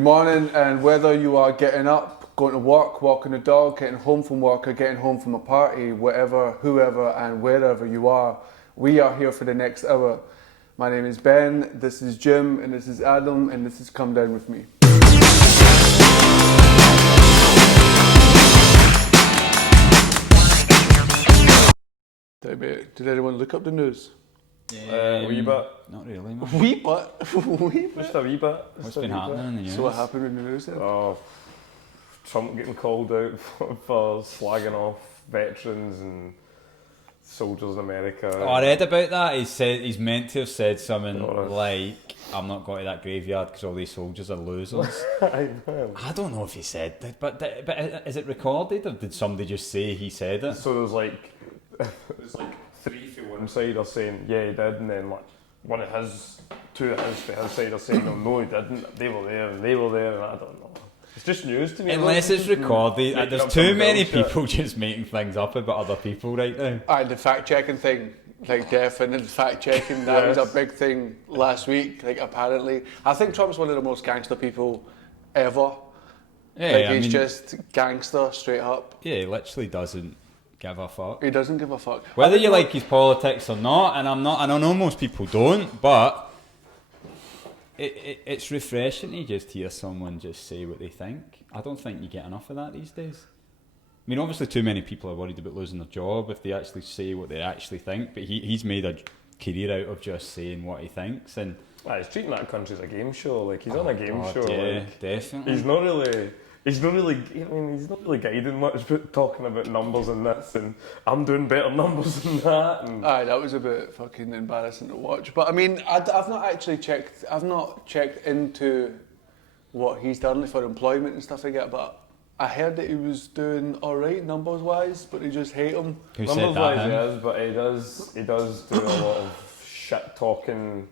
Good morning, and whether you are getting up, going to work, walking the dog, getting home from work, or getting home from a party, whatever, whoever, and wherever you are, we are here for the next hour. My name is Ben, this is Jim, and this is Adam, and this is Come Down With Me. Did anyone look up the news? Wee bit. Not really, man. Wee bit? Wee bit? Just a wee bit. What's been happening in the news? So what happened in the news then? Oh, Trump getting called out for slagging off veterans and soldiers in America. Oh, I read about that. He said he's meant to have said something Oh. like, "I'm not going to that graveyard because all these soldiers are losers." I don't know if he said that, but is it recorded or did somebody just say he said it? So there's like three for one side are saying yeah he did, and then like two of his for his side are saying no he didn't. They were there and they were there, and I don't know. It's just news to me. Unless it's recorded, Making there's up too some many bullshit. people just making things up about other people right now. The fact-checking thing, like definite fact-checking, that was a big thing last week, like apparently. I think Trump's one of the most gangster people ever. Yeah, He's just gangster, straight up. Yeah, he literally doesn't give a fuck. He doesn't give a fuck. Whether you like his politics or not, and I know most people don't, but it's refreshing to just hear someone just say what they think. I don't think you get enough of that these days. I mean, obviously too many people are worried about losing their job if they actually say what they actually think, but he's made a career out of just saying what he thinks. And He's treating that country as a game show. Like he's on a game show. Yeah, like, definitely. he's not really guiding much, but talking about numbers and this, and I'm doing better numbers than that. And That was a bit fucking embarrassing to watch. But I mean, I've not actually checked. I've not checked into what he's done for employment and stuff like that. But I heard that he was doing all right numbers wise, but they just hate him. Who said numbers that? wise, Him? he is, but he does do a lot of shit talking.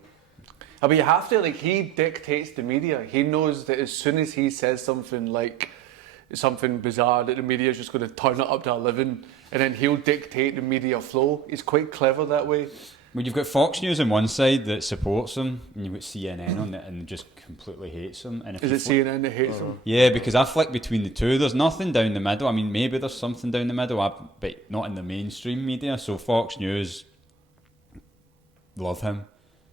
But you have to, like, he dictates the media. He knows that as soon as he says something like something bizarre, that the media is just going to turn it up to 11, and then he'll dictate the media flow. He's quite clever that way. Well, you've got Fox News on one side that supports him, and you've got CNN on it and just completely hates him. And if Is you it CNN that hates him? Yeah, because I flick between the two. There's nothing down the middle. I mean, maybe there's something down the middle, but not in the mainstream media. So Fox News love him,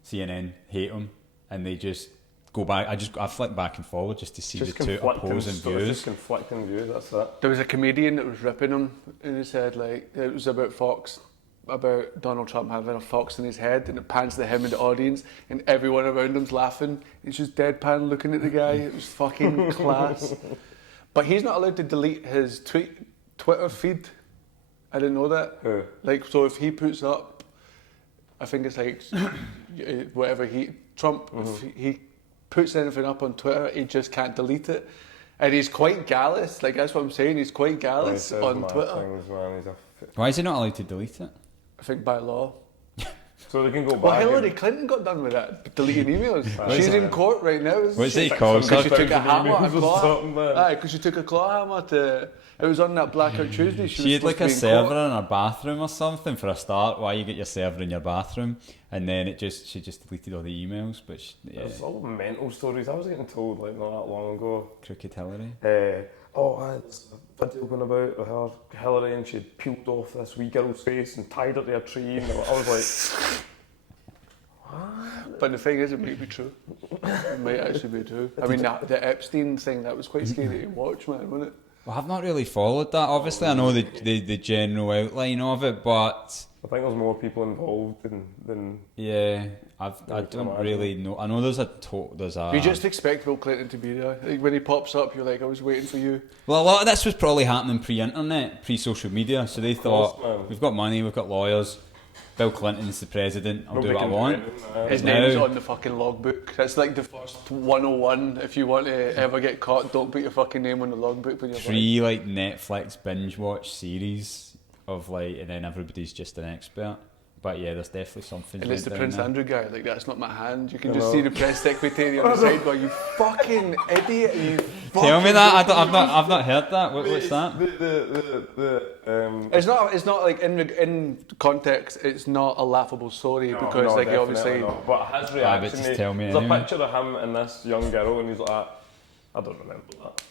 CNN hate him, and they just go back. I flick back and forward just to see the two opposing views. Just conflicting views. That's it. There was a comedian that was ripping him, and he said, like, it was about Fox, about Donald Trump having a fox in his head, and it pans to him in the audience, and everyone around him's laughing. He's just deadpan looking at the guy. It was fucking class. But he's not allowed to delete his Twitter feed. I didn't know that. Who? Like, so if he puts up, I think it's like whatever Trump, if he puts anything up on Twitter, he just can't delete it. And he's quite gallous, like that's what I'm saying, he's quite gallous on Twitter. Things, man. Why is he not allowed to delete it? I think by law. So they can go back. Well, Hillary Clinton got done with that, deleting emails. She's in court right now. What's it called? Because she took a hammer, a emails or claw. something, man. Aye, because she took a claw hammer to. It was on that Blackout Tuesday. She had like a server in her bathroom or something for a start. Why you get your server in your bathroom, and then she just deleted all the emails. But There's all mental stories. I was getting told like not that long ago. Crooked Hillary. There's a video going about her Hillary, and she'd peeled off this wee girl's face and tied her to a tree. And I was like, But the thing is, it might be true. It might actually be true. I mean, the Epstein thing, that was quite scary to watch, man, wasn't it? Well, I've not really followed that. Obviously, I know the general outline of it, but I think there's more people involved than yeah, I don't really know. I know there's a. You just expect Bill Clinton to be there. Like, when he pops up, you're like, I was waiting for you. Well, a lot of this was probably happening pre-internet, pre-social media. So they thought, man. we've got money, we've got lawyers. Bill Clinton's the president. I'll do what I want. His name's on the fucking logbook. That's like the first 101. If you want to ever get caught, don't put your fucking name on the logbook when you're 3 like Netflix binge watch series of like, and then everybody's just an expert. But yeah, there's definitely something. And it's the down Prince there. Andrew guy. Like, that's not my hand. You can just see the press secretary on the side going, you fucking idiot. You Tell me that. I've not heard that. What's that? It's not like in context. It's not a laughable story because like he obviously. Not. But his but reaction. just tell me There's anyway. a picture of him and this young girl, and he's like, I don't remember that.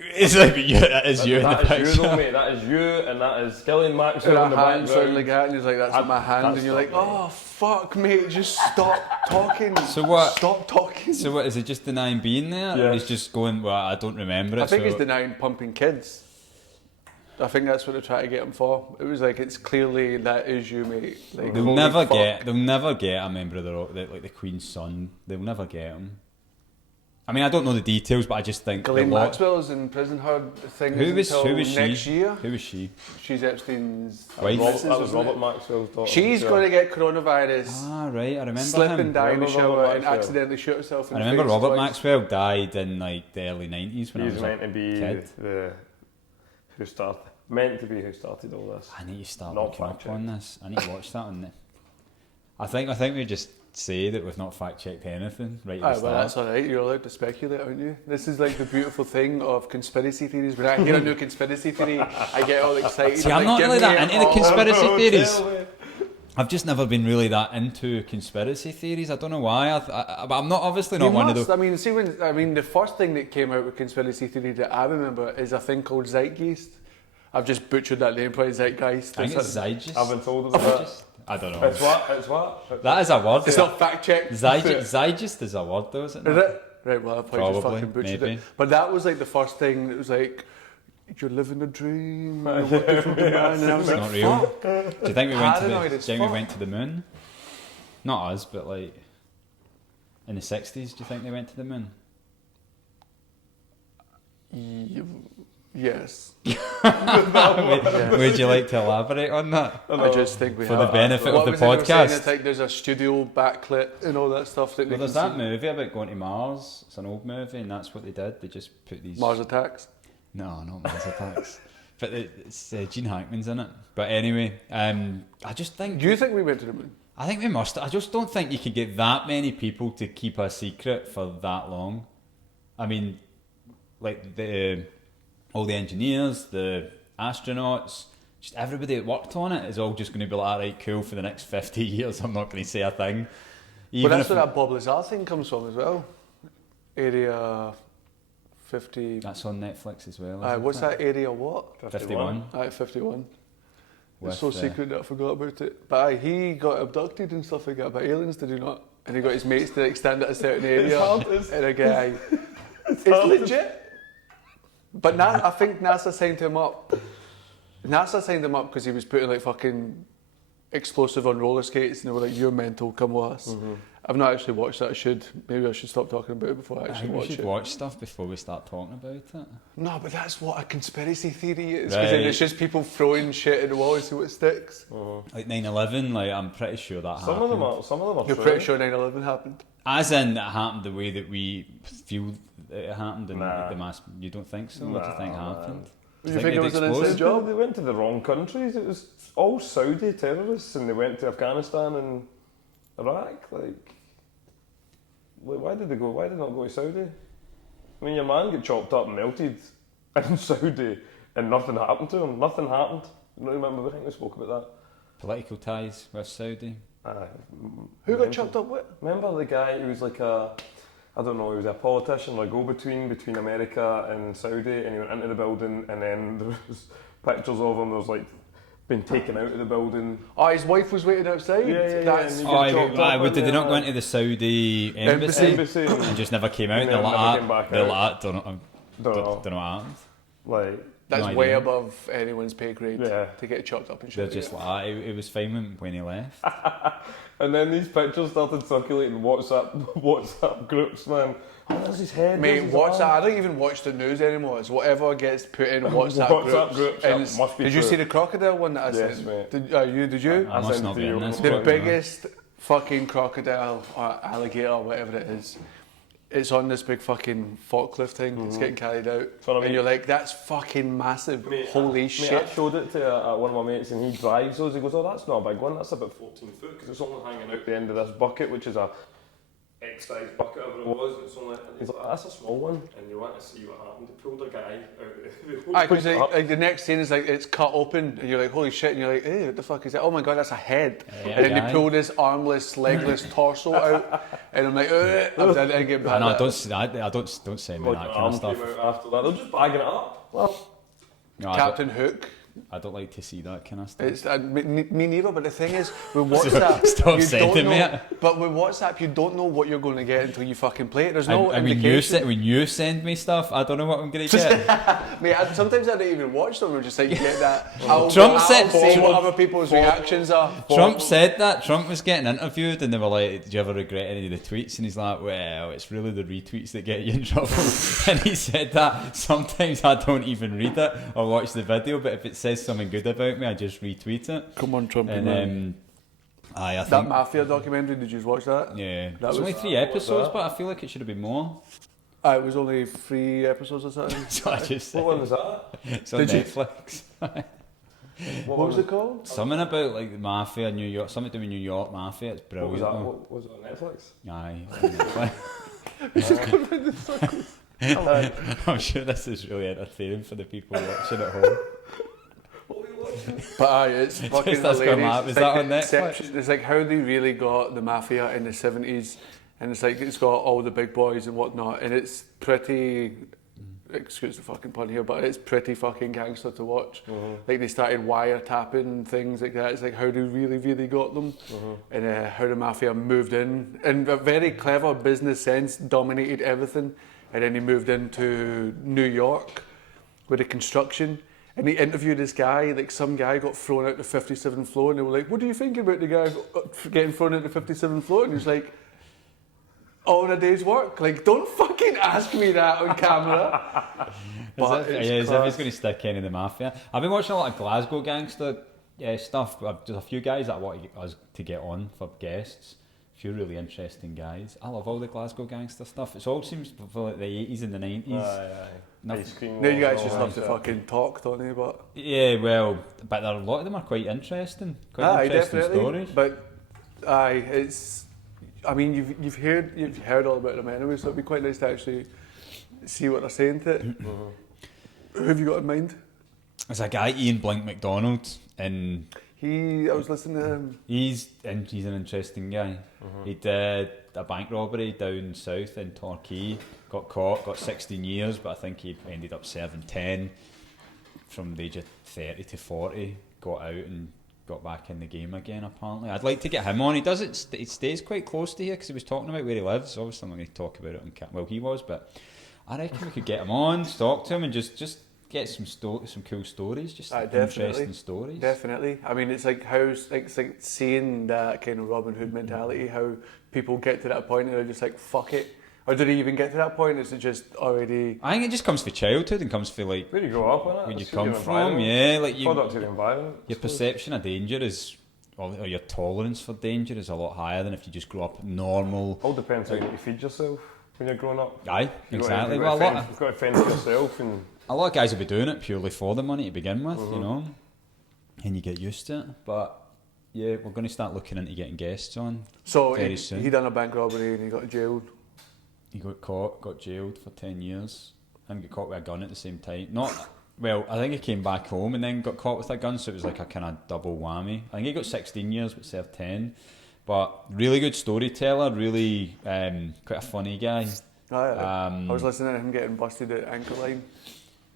It's like that is you in the That is you, picture. though, mate. That is you, and that is Gillian And Maxwell in a the hand sounded background. like that, and he's like, that's not my hand, That's and you're like, not me. oh fuck, mate, just stop talking. So what- Stop talking. So what is it? Just denying being there, or Yeah. he's just going? Well, I don't remember it. I think so he's denying pumping kids. I think that's what they're trying to get him for. It was like, it's clearly that is you, mate. Like, they'll holy never fuck. get. They'll never get a member of like the Queen's son. They'll never get him. I mean, I don't know the details, but I just think Ghislaine a lot- Maxwell's in prison. Her thing Who was until she? next year. Who was she? She's Epstein's Wife? missus, That was wasn't Robert it? Maxwell's daughter. She's Yeah. going to get coronavirus, Ah, right. I remember slip him. and die in the Remember shower, Robert and Maxwell? accidentally shoot herself in I the remember face Robert twice. Maxwell died in like the early 90s when I He's was meant a to be kid. who started all this. I need to start Not looking up fact-checked. on this. I need to watch that on the... I think we just say that we've not fact-checked anything right at Aye, the well, that's start. alright, you're allowed to speculate, aren't you? This is like the beautiful thing of conspiracy theories. When I hear a new conspiracy theory, I get all excited. See, I'm not give really me that it into the all. conspiracy theories. Tell me. I've just never been really that into conspiracy theories. I don't know why. But I'm not obviously not You one of must. those... I mean, see, the first thing that came out with conspiracy theory that I remember is a thing called Zeitgeist. I've just butchered that name, probably Zeitgeist. I think it's Zeitgeist. I've been told about it. Zeitgeist? I don't know. It's what? That is a word. It's not fact checked. Zeitgeist is a word though, is it? Is not? it? Right, well, I probably just Probably, fucking butchered maybe. it. But that was like the first thing that was like, you're living a dream. You're working for the man. And I was It's like, not real. fuck. Do you think we went to Paranoid the? as Do you think we fuck. went to the moon? Not us, but like in the 60s. Do you think they went to the moon? Yes. Would you like to elaborate on that? I just think we For have. the benefit What of the was it they were saying? podcast. It's like there's a studio backlit and all that stuff that they Well, there's can that see. movie about going to Mars. It's an old movie, and that's what they did. They just put these. Mars Attacks. No, not Mars Attacks. But it's Gene Hackman's in it. But anyway, I just think. Do you think we went to the moon? I think we must. I just don't think you could get that many people to keep a secret for that long. I mean, like all the engineers, the astronauts, just everybody that worked on it is all just going to be like, all right, cool, for the next 50 years. I'm not going to say a thing. But that's where that Bob Lazar thing comes from as well. Area 50. That's on Netflix as well. Aye, isn't what's it? that area? What? 51. Aye, 51. With, It's so secret that I forgot about it. But aye, he got abducted and stuff like that by aliens, did he not? And he got his mates to like stand at a certain area. And a guy. It's legit. But I think NASA signed him up. NASA signed him up because he was putting like fucking explosive on roller skates, and they were like, "You're mental, come with us." I've not actually watched that. Maybe I should stop talking about it before I I actually think we watch should it. watch stuff before we start talking about it. No, but that's what a conspiracy theory is. Because then Right. it's just people throwing shit at the wall and see what sticks. Like 9/11, like I'm pretty sure that Some happened. of them are You're true. pretty sure 9/11 happened. As in, it happened the way that we feel that it happened, and Nah. the mass. You don't think so? What do you think Nah, happened? Do Do you think it was an exploded? inside job? They went to the wrong countries. It was all Saudi terrorists, and they went to Afghanistan and Iraq. Like, why did they go? Why did they not go to Saudi? I mean, your man got chopped up and melted in Saudi, and nothing happened to him. Nothing happened. I don't remember. I think we spoke about Political ties with Saudi. that. Who got chopped up with? Remember the guy who was like I don't know, he was a politician, like go-between between America and Saudi, and he went into the building, and then there was pictures of him that was like been taken out of the building. Oh, his wife was waiting outside. Yeah, That's and Oh, he got chopped up did in they not the go into the Saudi embassy, embassy. and just never came out? And They're then like, never came back they're out. like, don't Don't know. know what happened. Like, That's No way idea. above anyone's pay grade Yeah. to get chopped up and They're shit. just like, it was fine when he left. and then these pictures started circulating WhatsApp groups, man. Oh, there's his head. Mate, there's his WhatsApp. arm. I don't even watch the news anymore. It's whatever gets put in WhatsApp, WhatsApp groups, that And it's- must be did you true. see the crocodile one that I Yes, sent? mate. Did you? I must sent not it be to in you. this. The The group, no. biggest fucking crocodile or alligator or whatever it is. It's on this big fucking forklift thing. It's getting carried out. So, I mean- and you're like, that's fucking massive. Mate, Holy Mate, shit. I showed it to one of my mates, and he drives those. He goes, "Oh, that's not a big one. That's about 14 foot because it's only hanging out the end of this bucket, which is a egg-sized bucket, whatever it was, and it's only, and he's like, that's a small one, and you want to see what happened. They pulled a guy out. Because like the next scene is like it's cut open, and you're like, holy shit, and you're like, hey, what the fuck is that? Oh my god, that's a head. And then they pull this armless, legless torso out, and I'm like, I didn't get behind No, that. don't say that. I don't say me that kind of stuff. After that, they're just bagging it up. Well, No, Captain Hook. I don't like to see that kind of stuff. It's me neither. But the thing is, with WhatsApp, Stop you sending don't me know. it. But with WhatsApp, you don't know what you're going to get until you fucking play it. There's no And indication. when you send me stuff, I don't know what I'm going to get. Mate, sometimes I don't even watch them. I'm just like, get that. Trump said- see what other people's reactions are. Trump said that. Trump was getting interviewed and they were like, did you ever regret any of the tweets? And he's like, well, it's really the retweets that get you in trouble. And he said that sometimes I don't even read it or watch the video, but if it says something good about me, I just retweet it. Come on, Trump. And I that think Mafia documentary, did you watch that? yeah, That it's was- only 3 episodes, but I feel like it should have been more. It was only 3 episodes or something. So I just what one was that? it's on Did you- Netflix. What was it called? Something about like the mafia, New York, something to do with New York mafia. It's What was brilliant. that? though. What was it on Netflix? Aye, on Netflix. I'm sure this is really entertaining for the people watching at home. But it's fucking That's got hilarious. mad. It's Was like that on the Netflix? inception- It's like how they really got the Mafia in the 70s, and it's like it's got all the big boys and whatnot, and it's pretty. Excuse the fucking pun here, but it's pretty fucking gangster to watch. Like they started wiretapping and things like that. It's like how they really got them, and how the Mafia moved in, and a very clever business sense dominated everything, and then he moved into New York with the construction. And he interviewed this guy, like some guy got thrown out the 57th floor, and they were like, what do you think about the guy getting thrown out the 57th floor? And he was like, all in a day's work. Like, don't fucking ask me that on camera. But As it's if he's class. going to stick any of the mafia. I've been watching a lot of Glasgow gangster stuff. There's a few guys that I want us to get on for guests. A few really interesting guys. I love all the Glasgow gangster stuff. It all seems for like the 80s and the 90s. Aye. Nothing- Ice cream. No, you guys walls, just all love to that. fucking talk, don't you? But Yeah, well, but a lot of them are quite interesting. Quite aye, interesting definitely. stories. But aye, it's. I mean, you've heard all about them anyway, so it'd be quite nice to actually see what they're saying to it. Who have you got in mind? There's a guy, Ian Blink McDonald, and I was listening to him. he's an interesting guy. He did a bank robbery down south in Torquay, got caught, got 16 years, but I think he ended up serving 10 from the age of 30 to 40, got out and got back in the game again apparently. I'd like to get him on. He does it, he stays quite close to here because he was talking about where he lives. Obviously I'm not going to talk about it on well he was, but I reckon we could get him on, talk to him and just get some cool stories, just Aye, interesting definitely. stories. Definitely. I mean, it's like it's like seeing that kind of Robin Hood mentality. How people get to that point and they're just like, fuck it. Or do they even get to that point? Is it just already? I think it just comes for childhood and comes for like Where you grow up, innit? when you It's come your from, environment. yeah, like Product of the environment. your perception of danger is, or your tolerance for danger is a lot higher than if you just grow up normal. All depends how you feed yourself when you're growing up. Aye, You've exactly. got Well, to you've got to fend for yourself, and a lot of guys will be doing it purely for the money to begin with, you know, and you get used to it. But yeah, we're going to start looking into getting guests on. So Very he soon. done a bank robbery and he got jailed. He got caught, got jailed for 10 years, and got caught with a gun at the same time. Not well, I think he came back home and then got caught with a gun, so it was like a kind of double whammy. I think he got 16 years but served 10. But really good storyteller, really quite a funny guy. I was listening to him getting busted at Anchor Line,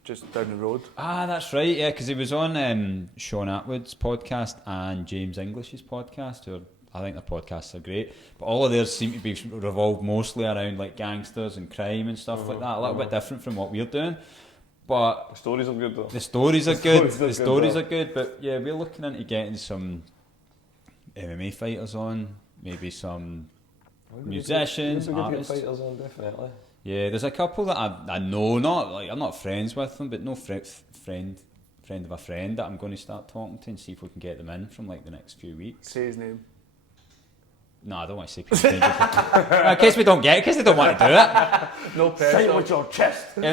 just down the road. Ah, that's right, yeah, because he was on Sean Atwood's podcast and James English's podcast, who are, I think their podcasts are great, but all of theirs seem to be revolved mostly around like gangsters and crime and stuff like that, a little bit different from what we're doing. But the stories are good though. the stories are good, stories are the good, stories though. are good, but yeah, we're looking into getting some MMA fighters on, maybe some musicians, We're good to get artists. fighters on, definitely. Yeah, there's a couple that I know, not like I'm not friends with them, but no friend of a friend that I'm going to start talking to and see if we can get them in from like the next few weeks. Say his name. No, I don't want to say people dangerous. In case we don't get it, in case they don't want to do it. No Say it pressure. with your chest. No,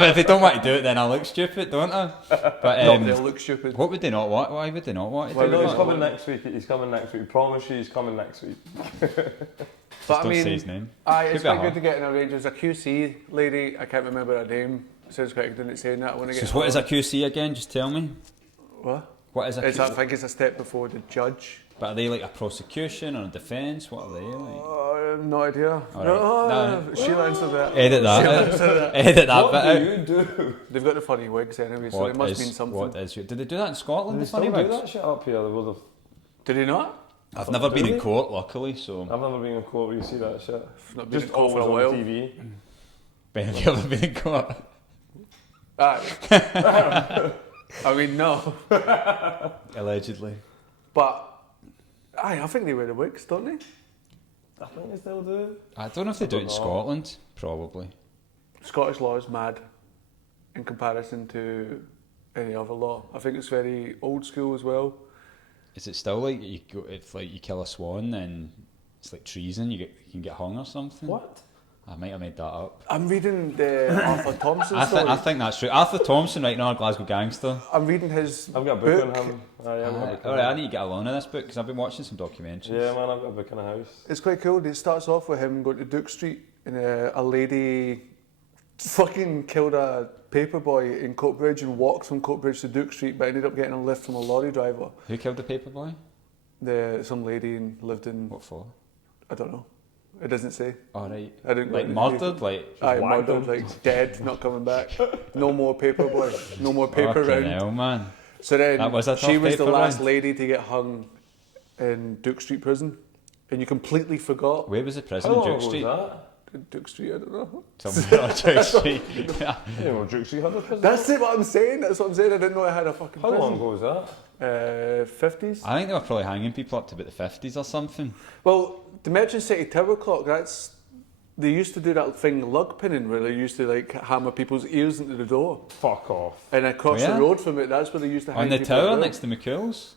but if they don't want to do it, then I look stupid, don't I? But No, they'll look stupid. what would they not want? Why would they not want to Why do No, it? he's coming next week. He's coming next week. Promise you, he's coming next week. But Don't say his name. It's Could be quite a good to get in a range. There's a QC lady, I can't remember her name. Sounds quite good at saying that. I want to get. So what is a QC again? Just tell me. What? What is a It's, I QC? think it's a step before the judge. But are they like a prosecution or a defence? What are they like? No idea. All No, right. No. she'll answer that. Edit that. Edit that What bit do out. you do? They've got the funny wigs anyway, so What it must is- mean something. What is your, did they do that in Scotland? They The funny still do wigs? that shit up here. They would have. Did he not? I've never been in Really? court, luckily, so I've never been in court where you see that shit. I've not been Just in court for a always while. on TV. Ben, have you ever been in court? Aye. I mean, no. Allegedly. But, I think they wear the wigs, don't they? I think they still do. I don't know if they do it in don't know. Scotland. Probably. Scottish law is mad in comparison to any other law. I think it's very old school as well. Is it still like you go, if like you kill a swan, then it's like treason? You can get hung or something? What? I might have made that up. I'm reading the Arthur Thompson I story. think that's true. Arthur Thompson, right now, a Glasgow gangster. I'm reading his I've got a book on him. Aye, I've got a book on Alright, I him. need to get a loan of this book because I've been watching some documentaries. Yeah, man, I've got a book in the house. It's quite cool. It starts off with him going to Duke Street and a lady fucking killed a paperboy in Coatbridge and walked from Coatbridge to Duke Street, but ended up getting a lift from a lorry driver. Who killed the paperboy? Some lady lived in, What for? I don't know. It doesn't say. Alright. I didn't Like go into murdered? Like. Aye, whacked murdered, him. like dead, not coming back. No more paperboy. No more paper Fucking round. hell, man. So then That was a she tough was the paper last round. lady to get hung in Duke Street prison. And you completely forgot Where was the prison? How in long Duke ago Street? was that? Duke Street, I don't know. Somewhere on Duke Street. Yeah. You know, Duke Street had a prison. That's it, what I'm saying. That's what I'm saying. I didn't know I had a fucking How prison. long ago was that? 50s. I think they were probably hanging people up to about the 50s or something. Well, the Merchant City Tower clock, they used to do that thing lug pinning where they used to like hammer people's ears into the door. Fuck off. And across Oh, yeah? the road from it, that's where they used to hang On the people tower as well. next to McCool's?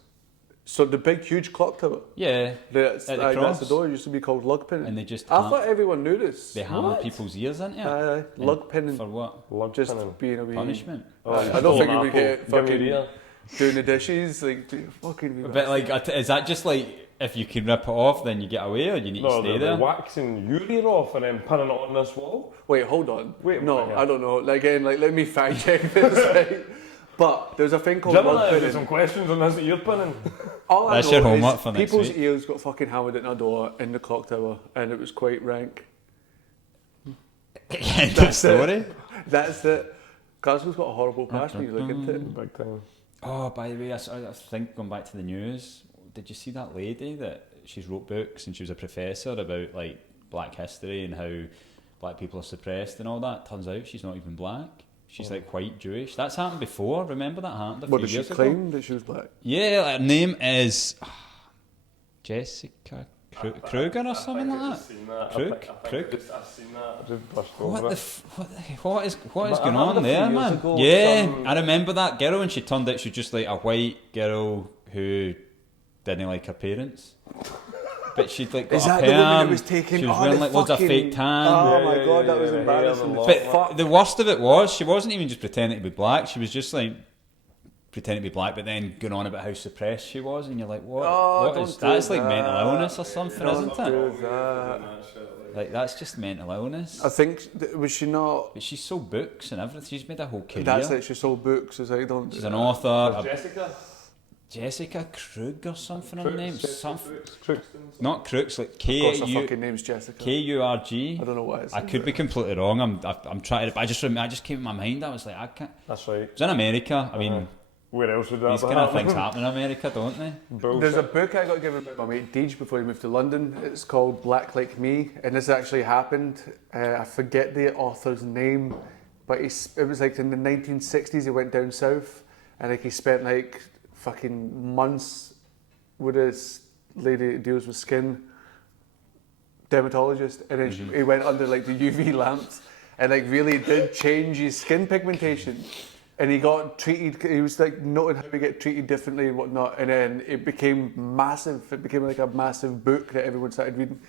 So the big, huge clock tower. Yeah. That's, At the that's cross? the door. It used to be called lug pinning. And they just I thought everyone knew this. they hammer What? people's ears into it. Aye, lug pinning. For what? Lug Just pinning. being a wee... Punishment. Oh, I you don't stole think an you would apple. get Give me fucking your ear. doing the dishes, like fucking... But like, is that just like if you can rip it off, then you get away, or you need to No, stay they're there? waxing your ear off and then pinning it on this wall. Wait, hold on. Wait a no, minute. I don't know. Like, again, like, let me fact check this, right? But there's a thing called Gemini, lug have you pinning. some questions on this ear pinning? All I That's know your homework is for next people's week. ears got fucking hammered in a door in the clock tower, and it was quite rank. End of story. That's it. Glasgow's got a horrible past when you look into it. Big time. Oh, by the way, I think going back to the news, did you see that lady that she's wrote books and she was a professor about like Black history and how black people are suppressed and all that? Turns out she's not even black. She's like white Jewish. That's happened before. Remember that happened a What few did she years ago? claim that she was black? Yeah, her name is Jessica Kruger or something like that. Seen that. Crook? Crook? I've seen that. I just brushed What over the it. what is But going I heard on a few there, years man? ago Yeah, some- I remember that girl, and she turned out she was just like a white girl who didn't like her parents. But she'd like got Is a that the woman that perm, was taking? she was oh, wearing the like loads of fucking- fake tan. Oh my Yeah, god, yeah, that was yeah, embarrassing. yeah, But But the worst of it was she wasn't even just pretending to be black. She was just like pretending to be black, but then going on about how suppressed she was, and you're like, what? Oh, what don't is do that's like that. mental illness or something, isn't it? do that. Like that's just mental illness. I think was she not? But she's sold books and everything. She's made a whole career. That's it. She sold books. It's like don't. do She's an that. author. Jessica? Jessica Krug or something. Her name, Crooks. not Crooks, like Of course, her K fucking name's Jessica. U R G. I don't know why. It's I could be completely wrong. I'm trying to. But I just came in my mind. I was like, I can't. That's right. It's in America. I mean, Where else would that these be kind of things happening? happen in America, don't they? Bullshit. There's a book I got given by my mate Deej before he moved to London. It's called Black Like Me, and this actually happened. I forget the author's name, but it was like in the 1960s. He went down south, and like he spent like fucking months with this lady that deals with skin, dermatologist, and then he went under like the UV lamps, and like really did change his skin pigmentation. and he got treated. He was like noting how we get treated differently and whatnot, and then it became massive. It became like a massive book that everyone started reading,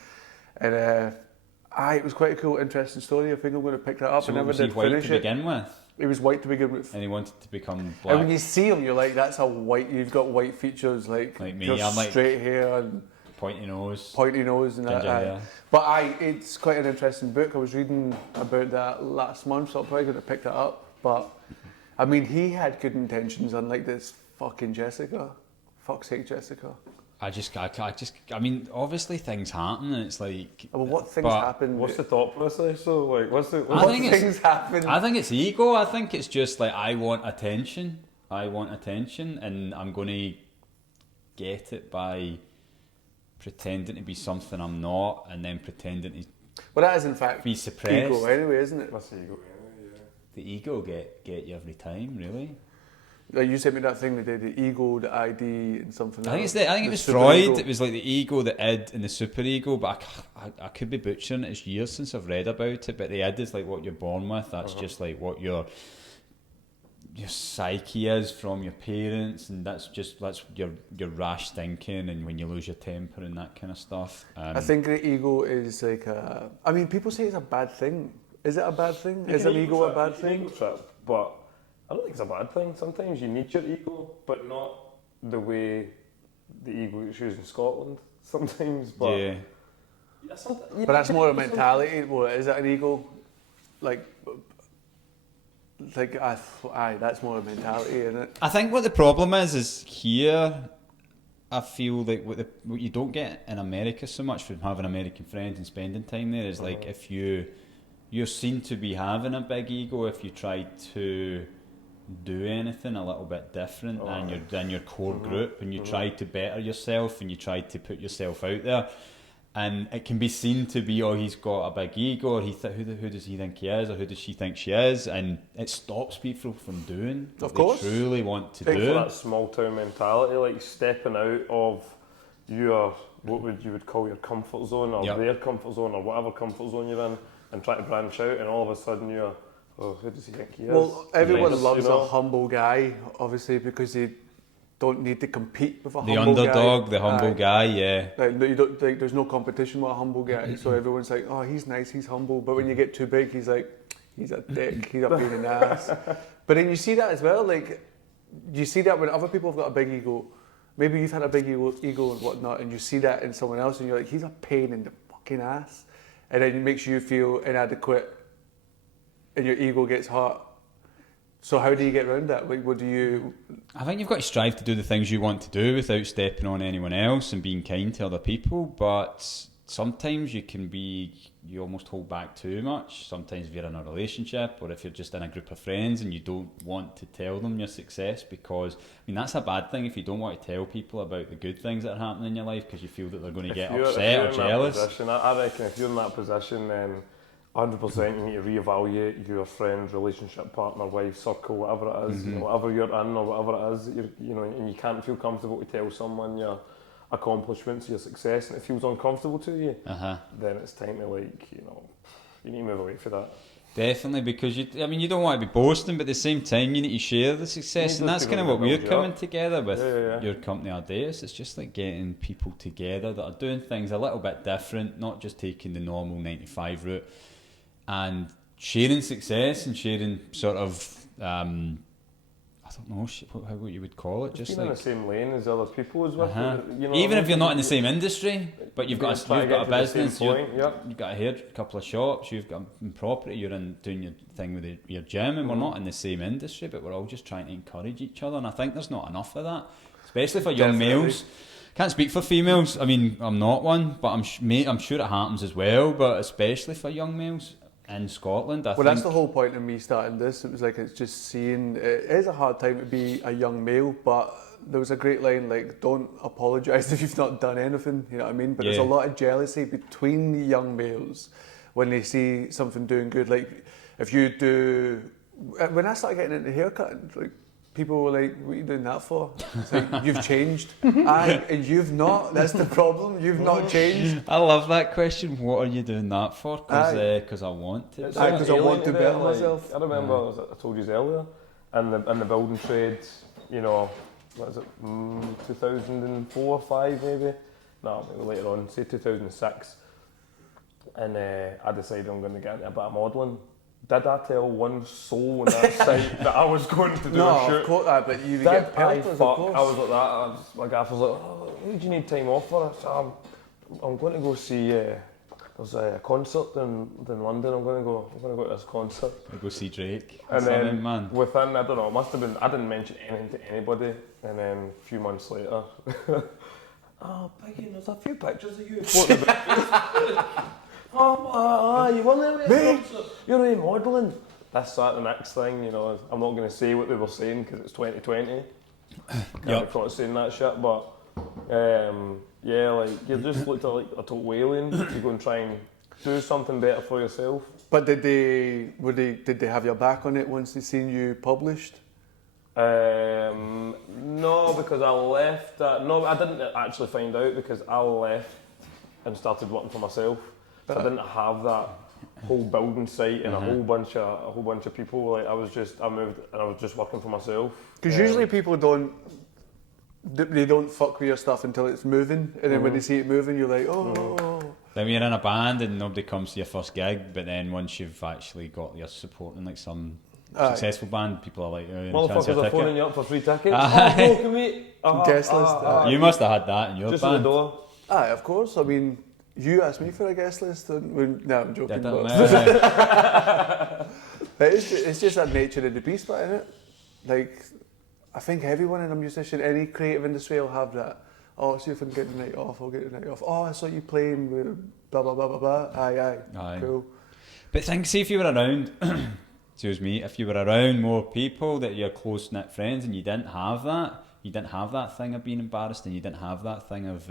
and it was quite a cool, interesting story. I think I'm going to pick that up. So I never was he did white finish to it. begin with, He was white to begin with, and he wanted to become black. and when you see him, you're like, "That's a white." You've got white features, like me, just I'm like straight hair and pointy nose, pointy nose and that. ginger hair. But it's quite an interesting book. I was reading about that last month, so I'm probably going to pick that up. But I mean, he had good intentions, unlike this fucking Jessica. Fuck's sake, Jessica. I mean, obviously things happen, and it's like. Well, what things but happen? What's the thought process? So, like, what think it's- things happen? I think it's ego. I think it's just like I want attention, and I'm going to get it by pretending to be something I'm not, and then pretending to Well, that is in fact be suppressed. ego anyway, isn't it? That's the ego, yeah. The ego get you every time, really. Like you sent me that thing that did the ego, the ID, and something. I think else. it was Freud. It was like the ego, the id, and the superego. But I could be butchering it. It's years since I've read about it. But the id is like what you're born with. That's just like what your psyche is from your parents, and that's your rash thinking, and when you lose your temper and that kind of stuff. I think the ego is like I mean, people say it's a bad thing. Is it a bad thing? Is an ego a bad thing? But I don't think it's a bad thing. Sometimes you need your ego, but not the way the ego is used in Scotland. Sometimes, but yeah. But that's more a mentality. Well, is it an ego? Like aye, that's more a mentality, isn't it? I think what the problem is here. I feel like what you don't get in America so much from having American friends and spending time there is like if you're seen to be having a big ego if you try to do anything a little bit different than your core group, and you try to better yourself and you try to put yourself out there, and it can be seen to be he's got a big ego, or who does he think he is, or who does she think she is, and it stops people from doing what they truly want to for do. that small town mentality, like stepping out of your what you would call your comfort zone, or their comfort zone, or whatever comfort zone you're in, and try to branch out, and all of a sudden you're, who does he think he is? Well, everyone loves a humble guy, obviously, because they don't need to compete with a The humble underdog, guy. the humble guy, yeah. Like, you don't, like, there's no competition with a humble guy, so everyone's like, oh, he's nice, he's humble. But when you get too big, he's like, he's a dick, he's a pain in the ass. But then you see that as well, like, you see that when other people have got a big ego. Maybe you've had a big ego and whatnot, and you see that in someone else, and you're like, he's a pain in the fucking ass. And then it makes you feel inadequate, and your ego gets hurt. So how do you get around that? Like, what do you? I think you've got to strive to do the things you want to do without stepping on anyone else and being kind to other people. But sometimes you almost hold back too much. Sometimes if you're in a relationship or if you're just in a group of friends and you don't want to tell them your success, because I mean that's a bad thing if you don't want to tell people about the good things that are happening in your life because you feel that they're going to get upset or jealous. I reckon if you're in that position, then 100% you need to reevaluate your friend, relationship, partner, wife, circle, whatever it is, you know, whatever you're in or whatever it is that and you can't feel comfortable to tell someone your accomplishments, your success, and it feels uncomfortable to you, then it's time to you need to move away from that. Definitely, because you don't want to be boasting, but at the same time you need to share the success, and that's kind of what we're coming together with your company Ardeus. It's just like getting people together that are doing things a little bit different, not just taking the normal 9-to-5 route, and sharing success and sharing sort of I don't know what you would call it. Just being in the same lane as other people as well. Even if you're not in the same industry, but you've got a business, you've got a hair, couple of shops, you've got property, you're in doing your thing with your gym, and we're not in the same industry, but we're all just trying to encourage each other. And I think there's not enough of that, especially for young males. Can't speak for females. I mean, I'm not one, but I'm sure it happens as well. But especially for young males in Scotland, I think. That's the whole point of me starting this. It was like, it's just seeing, it is a hard time to be a young male, but there was a great line like, don't apologise if you've not done anything, you know what I mean? But there's a lot of jealousy between the young males when they see something doing good. Like, if you do, when I started getting into haircutting, like, people were like, what are you doing that for? It's like, you've changed. And you've not. That's the problem. You've not changed. I love that question. What are you doing that for? Because I want to. Because I want to better myself. I remember, I told you earlier, in the building trade, you know, what is it, 2004, 5 maybe? No, maybe later on, say 2006. And I decided I'm going to get into a bit of modelling. Did I tell one soul on that site that I was going to do a shoot? of course, but you Did get I pelters, of fuck? course. I was like that. My gaffer's like, oh, what do you need time off for? I said, I'm going to go see. There's a concert in London. I'm going to go to this concert. I go see Drake. And That's then him, man. within, I don't know, it must have been. I didn't mention anything to anybody. And then a few months later, oh, Biggie, there's a few pictures of you floating about. You won there, mate. You're in modelling. That's that. The next thing, you know, I'm not going to say what they were saying because it's 2020. Can't be caught saying that shit, but yeah, like you just looked at like a total alien. You go and try and do something better for yourself. But did they have your back on it once they seen you published? No, because I left. No, I didn't actually find out because I left and started working for myself. So I didn't have that whole building site and a whole bunch of people. Like I moved and I was just working for myself. Because usually people don't fuck with your stuff until it's moving, and then when they see it moving, you're like, oh. Then you're in a band and nobody comes to your first gig, but then once you've actually got your support in like some successful band, people are like, oh, motherfuckers are phoning you up for free tickets. Aye. Go, mate. Guest list. You must have had that in your Just band. at the door. Aye, of course. I mean, you asked me for a guest list, and no, I'm joking. Did But that, but it's just that nature of the beast, but isn't it? Like, I think everyone in a musician, any creative industry will have that. Oh, see if I can get the night off. I'll get the night off. Oh, I saw you playing with blah blah blah blah blah. Aye, cool. But think, see if you were around, excuse me, if you were around more people that you're close knit friends and you didn't have that thing of being embarrassed, and you didn't have that thing of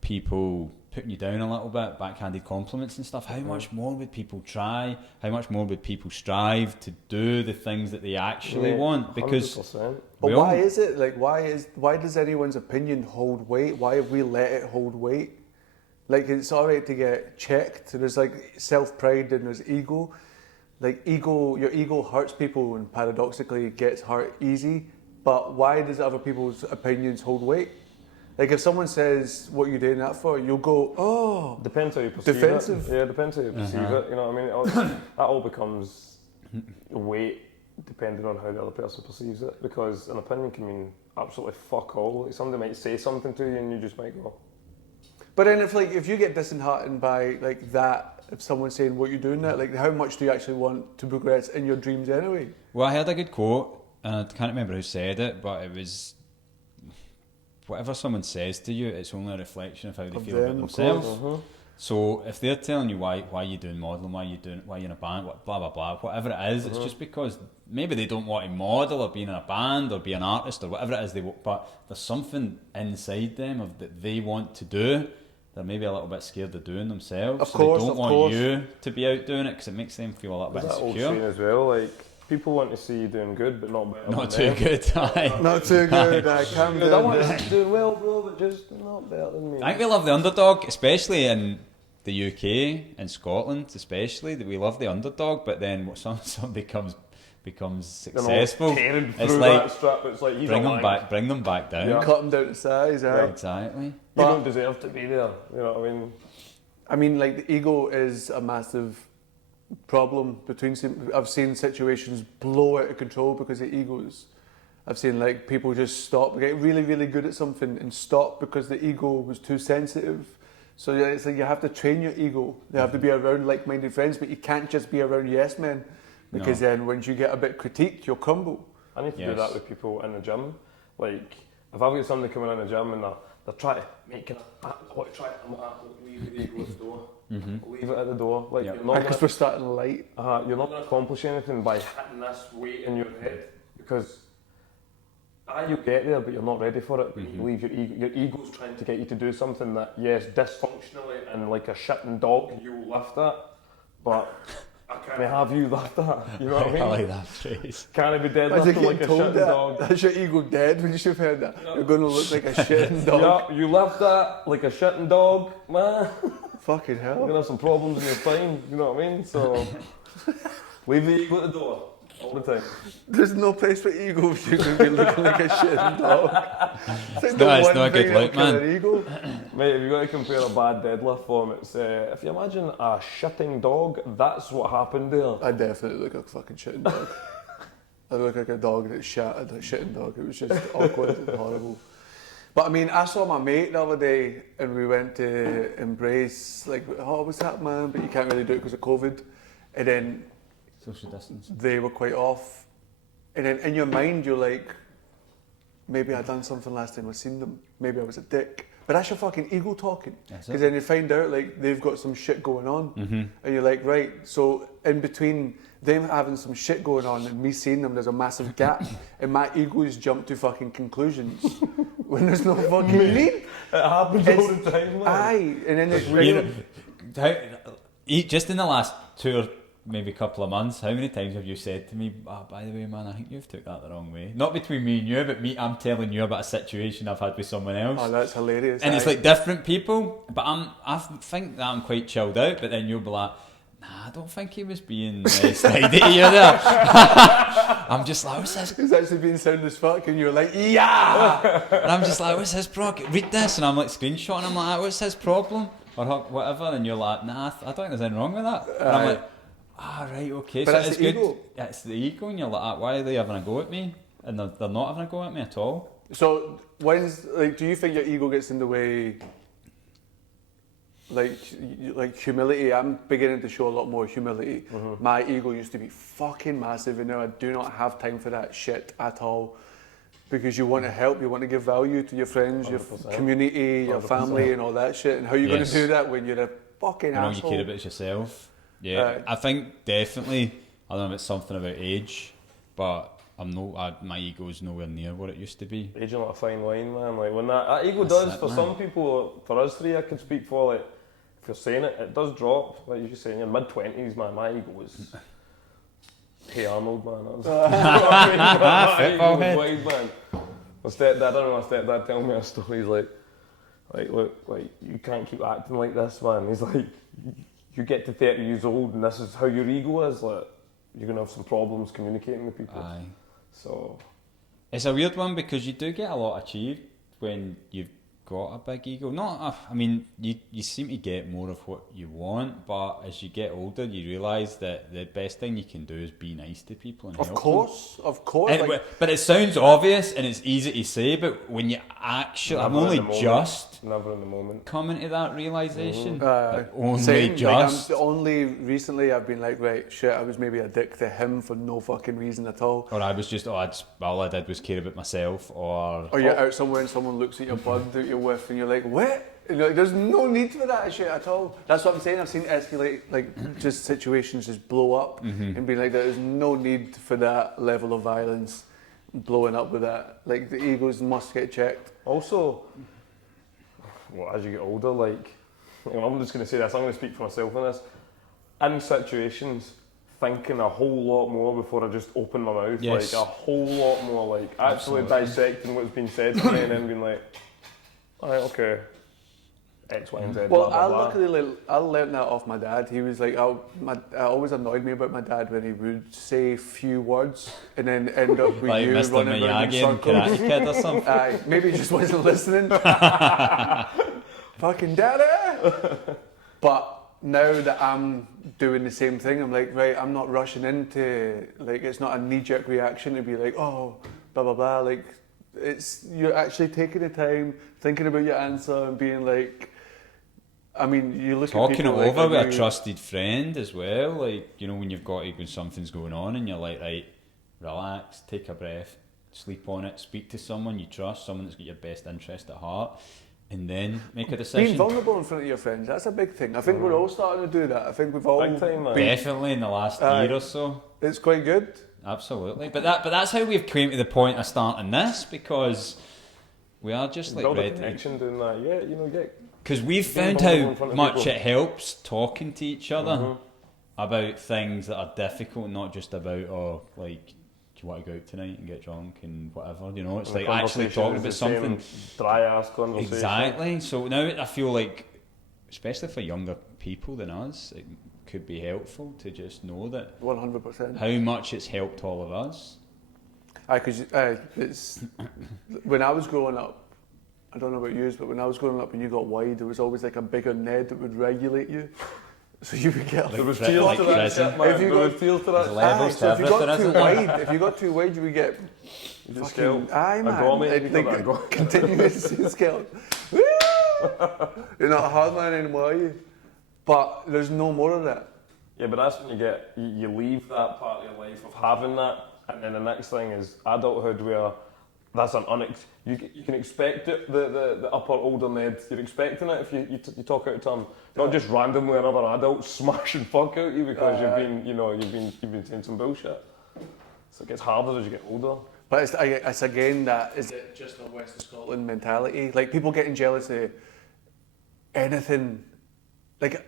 people putting you down a little bit, backhanded compliments and stuff, how much more would people try? How much more would people strive to do the things that they actually want? Because 100%. But why is it? Like, why does anyone's opinion hold weight? Why have we let it hold weight? Like, it's alright to get checked. There's like self-pride and there's ego. Like your ego hurts people and paradoxically gets hurt easy. But why does other people's opinions hold weight? Like if someone says, what are you doing that for? You'll go, oh. Depends how you perceive defensive. it. Yeah, depends how you perceive it. You know what I mean? That all becomes weight depending on how the other person perceives it. Because an opinion can mean absolutely fuck all. Like somebody might say something to you and you just might go. But then if you get disheartened by like that, if someone's saying what you're doing that, like how much do you actually want to progress in your dreams anyway? Well, I heard a good quote, and I can't remember who said it, but it was, whatever someone says to you, it's only a reflection of how they feel about themselves. So if they're telling you why you're doing modelling, why you're in a band, blah blah blah, whatever it is, it's just because maybe they don't want to model or be in a band or be an artist or whatever it is but there's something inside them that they want to do. They're maybe a little bit scared of doing themselves. Of so course, they don't want you to be out doing it because it makes them feel a little bit That old insecure. saying as well, like people want to see you doing good, but not better. Not than too them. good. Aye. Not too good. I calm I down. want to see you doing well, bro, but just not better than me. I think we love the underdog, especially in the UK and Scotland, especially. That we love the underdog, but then when somebody becomes successful, it's like it's like he's bring a them back down. Yeah. Cut them down to size. Aye. Exactly. You But- don't deserve to be there. You know what I mean? I mean, like the ego is a massive problem between. I've seen situations blow out of control because of egos. I've seen like people just stop, get really, really good at something and stop because the ego was too sensitive. So yeah, it's like you have to train your ego. You have to be around like-minded friends, but you can't just be around yes men because then once you get a bit critiqued, you'll crumble. I need to do that with people in the gym. Like, if I've got somebody coming in the gym and they're trying to make it, leave the ego at the door. Leave it at the door. Like, you're not Because we're starting light. you're not going to accomplish anything by hitting this weight in your head because you'll get there, but you're not ready for it. You leave your ego's trying to get you to do something that, yes, dysfunctionally and like a shitting dog, you will lift it, but I can't have you lift that. You know what I mean? I like that phrase. Can I be Imagine deadlifting like getting a told shitting that. dog? That's your ego dead when you should have heard that. You're going to look like a shitting dog. Yeah, you lift that like a shitting dog, man. Fucking You're hell. gonna have some problems in your spine, you know what I mean? So leave the ego at the door. the time. There's no place for ego if you're going to be looking like a shitting dog. It's not a good look, man. Ego. Mate, if you've got to compare a bad deadlift form, it's if you imagine a shitting dog, that's what happened there. I definitely look like a fucking shitting dog. I look like a dog that shat at a shitting dog. It was just awkward and horrible. But I mean, I saw my mate the other day and we went to Embrace, like, oh, what's that, man? But you can't really do it because of COVID. And then Social distance. they were quite off. And then in your mind, you're like, maybe I done something last time I seen them. Maybe I was a dick. But that's your fucking ego talking. Because then you find out, like, they've got some shit going on. Mm-hmm. And you're like, right, so in between them having some shit going on and me seeing them, there's a massive gap. And my ego's jumped to fucking conclusions when there's no fucking need. It happens all the time, man. Aye. And then there's You know, just in the last 2 or maybe couple of months, how many times have you said to me, oh, by the way, man, I think you've took that the wrong way? Not between me and you, but I'm telling you about a situation I've had with someone else. Oh, that's hilarious. And it's like different people, but I think that I'm quite chilled out, but then you'll be like, nah, I don't think he was being snidey at you there. I'm just like, what's this? He's actually being sound as fuck and you're like, yeah! And I'm just like, what's his problem? Read this, and I'm like screenshotting, I'm like, what's his problem? Or whatever, and you're like, nah, I don't think there's anything wrong with that. And I'm like, right, okay. But so it's it's the good. ego. It's the ego, and you're like, why are they having a go at me? And they're not having a go at me at all. So, do you think your ego gets in the way, like humility? I'm beginning to show a lot more humility. Mm-hmm. My ego used to be fucking massive, and now I do not have time for that shit at all. Because you want to help, you want to give value to your friends, your 100%. community, your 100%. family, and all that shit. And how are you going Yes. to do that when you're a fucking And all asshole? you care about is yourself. Yeah, I think definitely. I don't know if it's something about age, but my ego's nowhere near what it used to be. Aging like a fine wine, man. Like when that ego That's does it, for man. some people, for us three, I can speak for. Like if you're saying it, it does drop. Like you just say in your mid-20s, man. My ego was. Hey Arnold, man. That was, my ego Football was head. wide, man. My stepdad, I don't know. My stepdad telling me a story. He's like, look, like you can't keep acting like this, man. He's like, you get to 30 years old, and this is how your ego is. Like you're gonna have some problems communicating with people. Aye. So. It's a weird one because you do get a lot achieved when you've got a big ego. I mean, you seem to get more of what you want, but as you get older, you realise that the best thing you can do is be nice to people and Of help course. them. Like, But it sounds obvious and it's easy to say, but when you actually, I'm Never in only the moment. just Never in the moment. coming to that realisation. Only same, just. Like only recently I've been like, right, shit, I was maybe a dick to him for no fucking reason at all. Or I was just, all I did was care about myself, or Or you're out somewhere and someone looks at your bud that you're with and you're like, what? And you're like, there's no need for that shit at all. That's what I'm saying. I've seen it escalate, like just situations just blow up and be like, there's no need for that level of violence blowing up with that. Like the egos must get checked. Also, well, as you get older, like, I'm just going to say this, I'm going to speak for myself on this. In situations, thinking a whole lot more before I just open my mouth. Yes. Like, a whole lot more, like, actually dissecting what's been said to me and then being like, alright, okay, X, Y, and Z, Well, blah, blah, blah. I learned that off my dad. He was like, it always annoyed me about my dad when he would say few words and then end up with like you Mr. running around in Miyagi and circles. Karate Kid or something. Aye, maybe he just wasn't listening. Fucking daddy! But now that I'm doing the same thing, I'm like, right, I'm not rushing into, like, it's not a knee-jerk reaction to be like, oh, blah, blah, blah. Like, you're actually taking the time, thinking about your answer and being like, I mean, you look Talking at it people like, over with you- a trusted friend as well, like, you know, when you've got when something's going on and you're like, right, relax, take a breath, sleep on it, speak to someone you trust, someone that's got your best interest at heart, and then make a decision. Being vulnerable in front of your friends, that's a big thing. I think we're all starting to do that. I think we've all Big time, man. Definitely in the last year or so. It's quite good. Absolutely. But that's how we've came to the point of starting this, because we are just like Build a ready. connection doing that, yeah, you know, get Because we've Being found vulnerable in how front of much people. it helps talking to each other about things that are difficult, not just about, oh, like, do you want to go out tonight and get drunk and whatever, you know? It's the like actually conversation talking is about the same something. dry-ass conversation. Exactly. So now I feel like, especially for younger people than us, it could be helpful to just know that 100%. how much it's helped all of us. It's when I was growing up. I don't know about you, but when I was growing up and you got wide, there was always like a bigger Ned that would regulate you. So you would get There was Like tears to that prison. shit, man. If you There got- was tears to There's that levels to so if you got everything, too isn't there? wide, you would get You just fucking scaled. aye, A man. gourmet, It, you call that a like, gourmet? continuous scale. You're not a hard man anymore, are you? But there's no more of that. Yeah, but that's when you leave that part of your life of having that, and then the next thing is adulthood, where that's you can expect it. The upper older Ned, you're expecting it if you talk out of turn, not just randomly another adult smash and fuck out you because you've been saying some bullshit. So it gets harder as you get older. But it's again that is it just a West of Scotland mentality? Like people getting jealous of anything. Like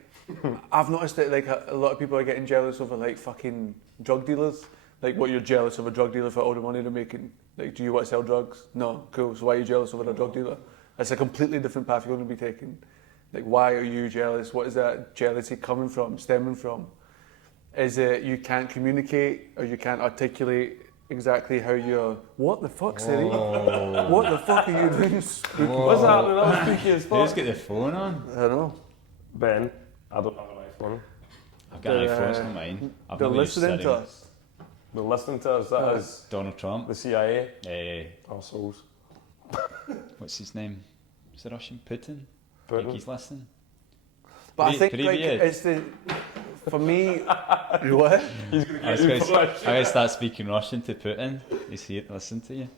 I've noticed that like a lot of people are getting jealous over like fucking drug dealers. Like what you're jealous of a drug dealer for all the money they're making. Like do you want to sell drugs? No, cool. So why are you jealous over a drug dealer? It's a completely different path you're going to be taking. Like why are you jealous? What is that jealousy coming from? Stemming from? Is it you can't communicate or you can't articulate exactly how you're. What the fuck, Siri? What the fuck are you doing? Spooky? What's happening? That was spooky as Who's fuck. got the phone on? I don't know. Ben, I don't have an iPhone. I've got an They're, iPhone, it's not mine. I've They're never used listening to Siri. us. They're listening to us. That is Donald Trump. the CIA. Arseholes. What's his name? Is it Russian? Putin? Think Putin. he's listening. But I think like Привет. it's the for me. What? He's going to I get you for that was shit. going to start speaking Russian to Putin. He's here to listen to you.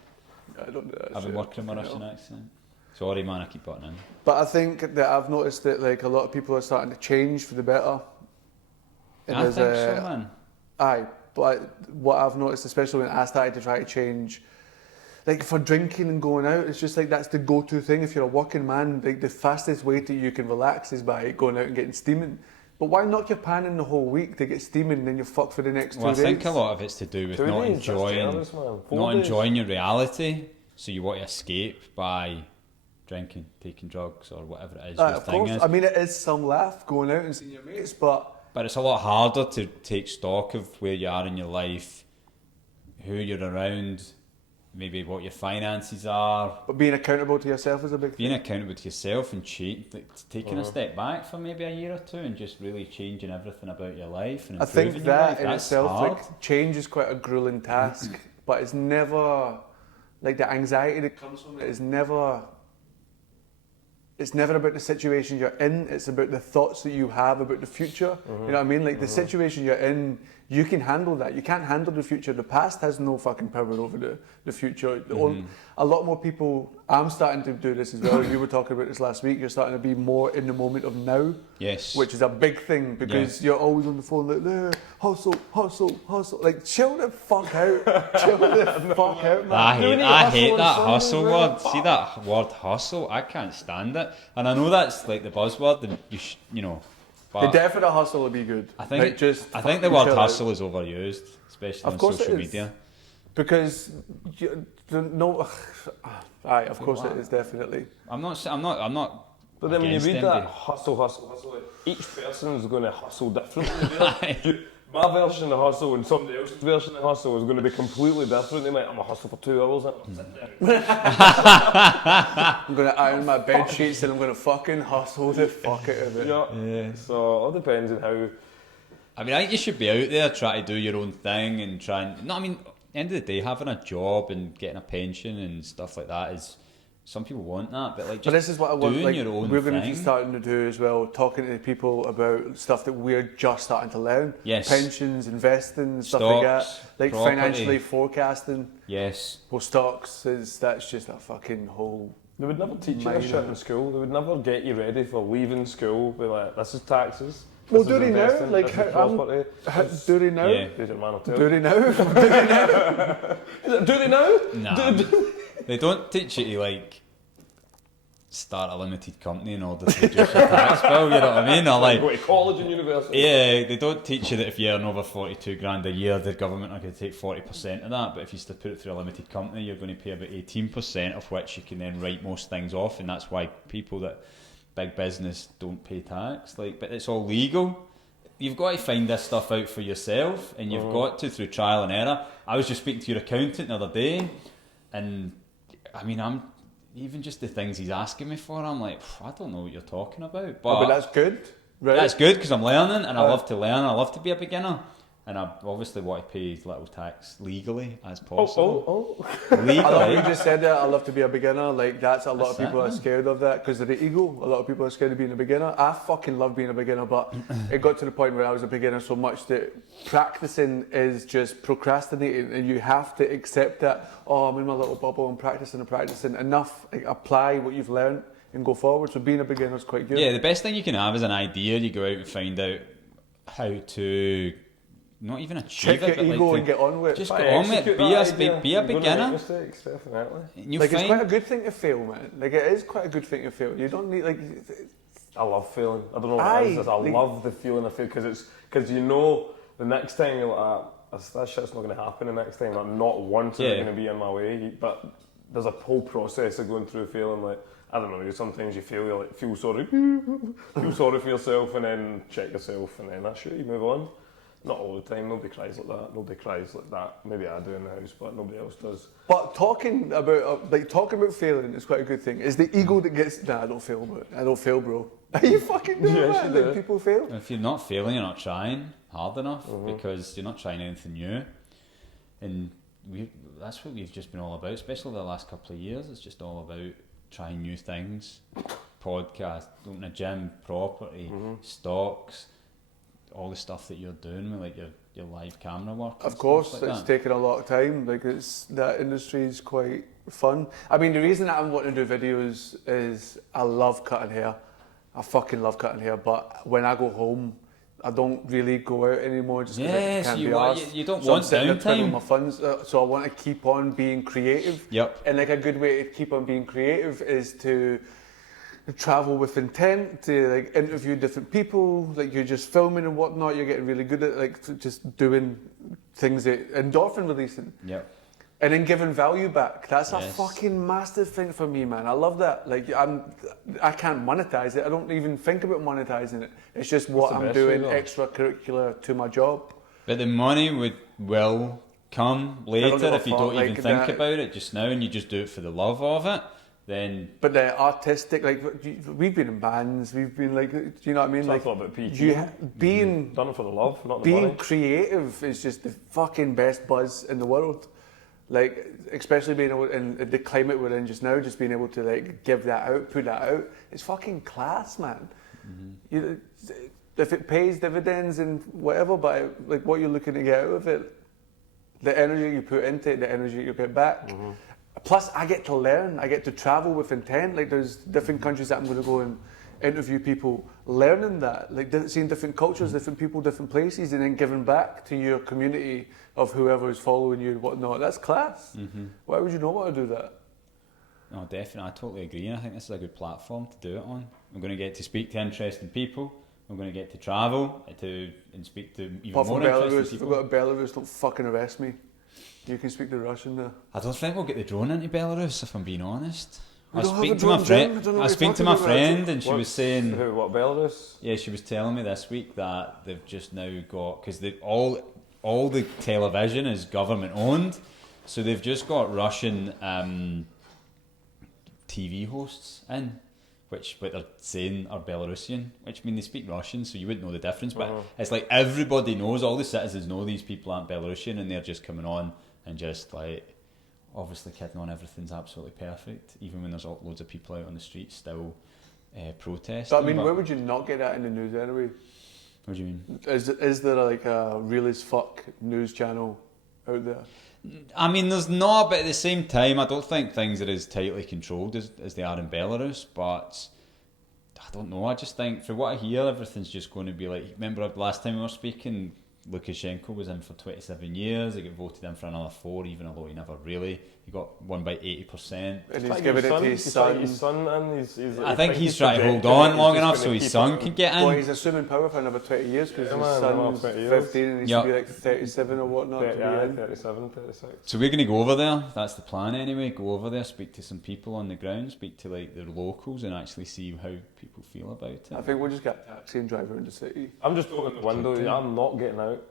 I don't know. that I've been shit. working on my Russian accent. Sorry, man, I keep butting in. But I think that I've noticed that like a lot of people are starting to change for the better. And I there's, think so, man. Aye, but what I've noticed, especially when I started to try to change, like for drinking and going out, it's just like that's the go-to thing. If you're a working man, like the fastest way that you can relax is by going out and getting steaming. But why knock your pan in the whole week to get steaming and then you're fucked for the next 2 Well, I days? think a lot of it's to do with 2 not days, that's enjoying, generous, man. 4 not days. enjoying your reality. So you want to escape by drinking, taking drugs, or whatever it is your Of thing course, is. I mean it is some laugh going out and seeing your mates, but But it's a lot harder to take stock of where you are in your life, who you're around, maybe what your finances are, being accountable to yourself is a big being thing. accountable to yourself and taking a step back for maybe a year or two and just really changing everything about your life and I improving think your life. that in That's itself, hard. like change is quite a grueling task, but it's never like the anxiety that comes from it is never. It's never about the situation you're in. It's about the thoughts that you have about the future. You know what I mean? Like the situation you're in, you can handle that. You can't handle the future. The past has no fucking power over the future. A lot more people. I'm starting to do this as well. You were talking about this last week. You're starting to be more in the moment of now. Yes. Which is a big thing because you're always on the phone like, there, hustle, hustle, hustle. Like, chill the fuck out. Chill the fuck out, man. I Do we need hate hustle that on hustle Sunday, word. man? See that word hustle? I can't stand it. And I know that's like the buzzword, and you know. The But death of the hustle would be good. I think Like, just I think the fucking word chill out. hustle is overused, especially Of on course it social is. media. Because no, aye, of course What? it is definitely. I'm not. But then when you against read them that to- hustle, each person is going to hustle differently. My version of hustle and somebody else's version of hustle is going to be completely different. They might, I'm going to hustle for 2 hours. I'm sitting there. I'm gonna iron my bed sheets and I'm gonna fucking hustle the fuck out of it. Yeah. So it all depends on how. I mean, I think you should be out there trying to do your own thing and try and. No, I mean, end of the day, having a job and getting a pension and stuff like that is. Some people want that, but like just But this is what I want. doing Like, your own we're going to thing. be starting to do as well, talking to people about stuff that we're just starting to learn. Yes. Pensions, investing, stuff like that. Stocks, Like property. financially forecasting. Yes. Well, stocks that's just a fucking whole. They would never teach you Minor. this shit in school. They would never get you ready for leaving school. Be like, this is taxes. Well, this do is they now? investing, Like, this is how- property. Do they know? Yeah. Is it man or two? Do they know? Do they know? Nah. They don't teach you to like start a limited company in order to reduce your tax bill. You know what I mean? Or like. Go to college and university. Yeah, they don't teach you that if you earn over 42 grand a year, the government are going to take 40% of that. But if you still put it through a limited company, you're going to pay about 18%, of which you can then write most things off, and that's why people that big business don't pay tax. Like, but it's all legal. you've got to find this stuff out for yourself, and you've got to through trial and error. I was just speaking to your accountant the other day, and I mean, I'm even just the things he's asking me for. I'm like, I don't know what you're talking about, but that's good, right? That's good because I'm learning, and I love to learn. I love to be a beginner. And I obviously want to pay as little tax legally as possible. Legally. I love you just said that. I love to be a beginner. Like, that's a lot of people are scared of that because of the ego. A lot of people are scared of being a beginner. I fucking love being a beginner, but it got to the point where I was a beginner so much that practicing is just procrastinating, and you have to accept that. Oh, I'm in my little bubble. I'm practicing and practicing. Enough. Like, apply what you've learned and go forward. So being a beginner is quite good. Yeah, the best thing you can have is an idea. You go out and find out how to. Not even achieve check it, your but ego like and get on with it. Just get on with it. Be a beginner. Mistakes, definitely. Like, it's quite a good thing to fail, man. Like, it is quite a good thing to fail. You don't need, like... I love failing. I don't know what it is. I love the feeling of fail because you know the next time you're like, that shit's not going to happen the next time. Like, not once is it going to be in my way. But there's a whole process of going through failing. Like, I don't know. Sometimes you fail, you like feel sorry for yourself, and then check yourself, and then that's it. You move on. Not all the time. Nobody cries like that. Maybe I do in the house, but nobody else does. But talking about failing is quite a good thing. It's the ego that gets. Nah, I don't fail, bro. Are you fucking doing that? Like, people fail. If you're not failing, you're not trying hard enough because you're not trying anything new. And that's what we've just been all about, especially the last couple of years. It's just all about trying new things. Podcast, opening a gym, property, stocks. All the stuff that you're doing with like your live camera work. Of course, it's taken a lot of time. Like, that industry is quite fun. I mean, the reason that I'm wanting to do videos is I love cutting hair. I fucking love cutting hair. But when I go home, I don't really go out anymore just because I can't be arsed. You don't so want I'm sitting there twiddling downtime. my funds. So I want to keep on being creative. Yep. And like, a good way to keep on being creative is to travel with intent, to like interview different people. Like, you're just filming and whatnot, you're getting really good at like just doing things that endorphin releasing. Yep. And then giving value back. That's a Yes. fucking massive thing for me, man. I love that. Like, I can't monetize it. I don't even think about monetizing it. It's just what I'm doing extracurricular to my job. But the money will come later if you don't even think about it just now, and you just do it for the love of it. Then, but the artistic, like, we've been in bands, we've been like, do you know what I mean? Like, about PT. Being done it for the love, not the money. Being creative is just the fucking best buzz in the world. Like, especially being able, in the climate we're in just now, just being able to like give that out, put that out, it's fucking class, man. If it pays dividends and whatever, but like what you're looking to get out of it, the energy you put into it, the energy you get back. Plus, I get to learn. I get to travel with intent. Like, there's different countries that I'm going to go and interview people, learning that, like seeing different cultures, different people, different places, and then giving back to your community of whoever is following you and whatnot. That's class. Why would you not want to do that? No, definitely. I totally agree. And I think this is a good platform to do it on. I'm going to get to speak to interesting people. I'm going to get to travel and speak to even Apart more from interesting Belarus, people. if we go to Belarus, don't fucking arrest me. You can speak to Russian there. I don't think we'll get the drone into Belarus, if I'm being honest. I We was don't have speaking a to my drone, friend. Jim. I don't know I what was you're speaking to talking my about. friend, and she was saying, what, Belarus? yeah, she was telling me this week that they've just now got, because all the television is government owned, so they've just got Russian TV hosts in, which what they're saying are Belarusian, which, I mean, they speak Russian, so you wouldn't know the difference, but it's like everybody knows, all the citizens know these people aren't Belarusian, and they're just coming on and just like obviously kidding on everything's absolutely perfect, even when there's loads of people out on the streets still protesting. But I mean, where would you not get that in the news anyway? What do you mean? Is there like a real as fuck news channel out there? I mean, there's not, but at the same time, I don't think things are as tightly controlled as they are in Belarus, but I don't know, I just think, for what I hear, everything's just going to be like, remember last time we were speaking, Lukashenko was in for 27 years. He got voted in for another 4, even although he never really. He got won by 80%. And he's giving it to his son. His son, and he's I think he's trying to hold on long enough so his son can get in. Well, he's assuming power for another 20 years because his son's 15 and he's to be like 37 or whatnot. 37, 36. So we're going to go over there. That's the plan anyway. Go over there, speak to some people on the ground, speak to like the locals, and actually see how people feel about it. I think we'll just get a taxi and drive around the city. I'm just opening the window. I'm not getting out.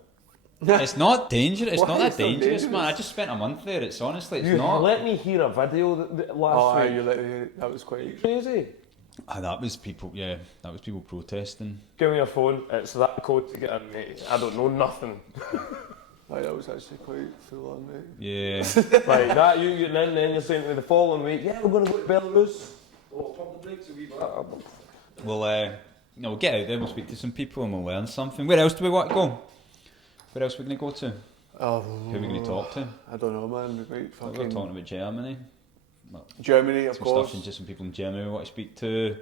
It's not dangerous. It's Why not is that it dangerous, dangerous? man. I just spent a month there. It's honestly, it's You not. let me hear a video that last week. That was quite... Crazy. That was people. Yeah, that was people protesting. Give me your phone. It's that code to get in, mate. I don't know nothing. That was actually quite full on, mate. Yeah. Like that, you and then you're saying to me the following week, yeah, we're going to go to Belarus. Oh, pump the brakes a wee bit. We'll get out there. We'll speak to some people and we'll learn something. Where else do we want to go? Where else are we going to go to? Who are we going to talk to? I don't know, man. We might We're fucking... talking about Germany. Germany, of Some course. stuff into some people in Germany we want to speak to.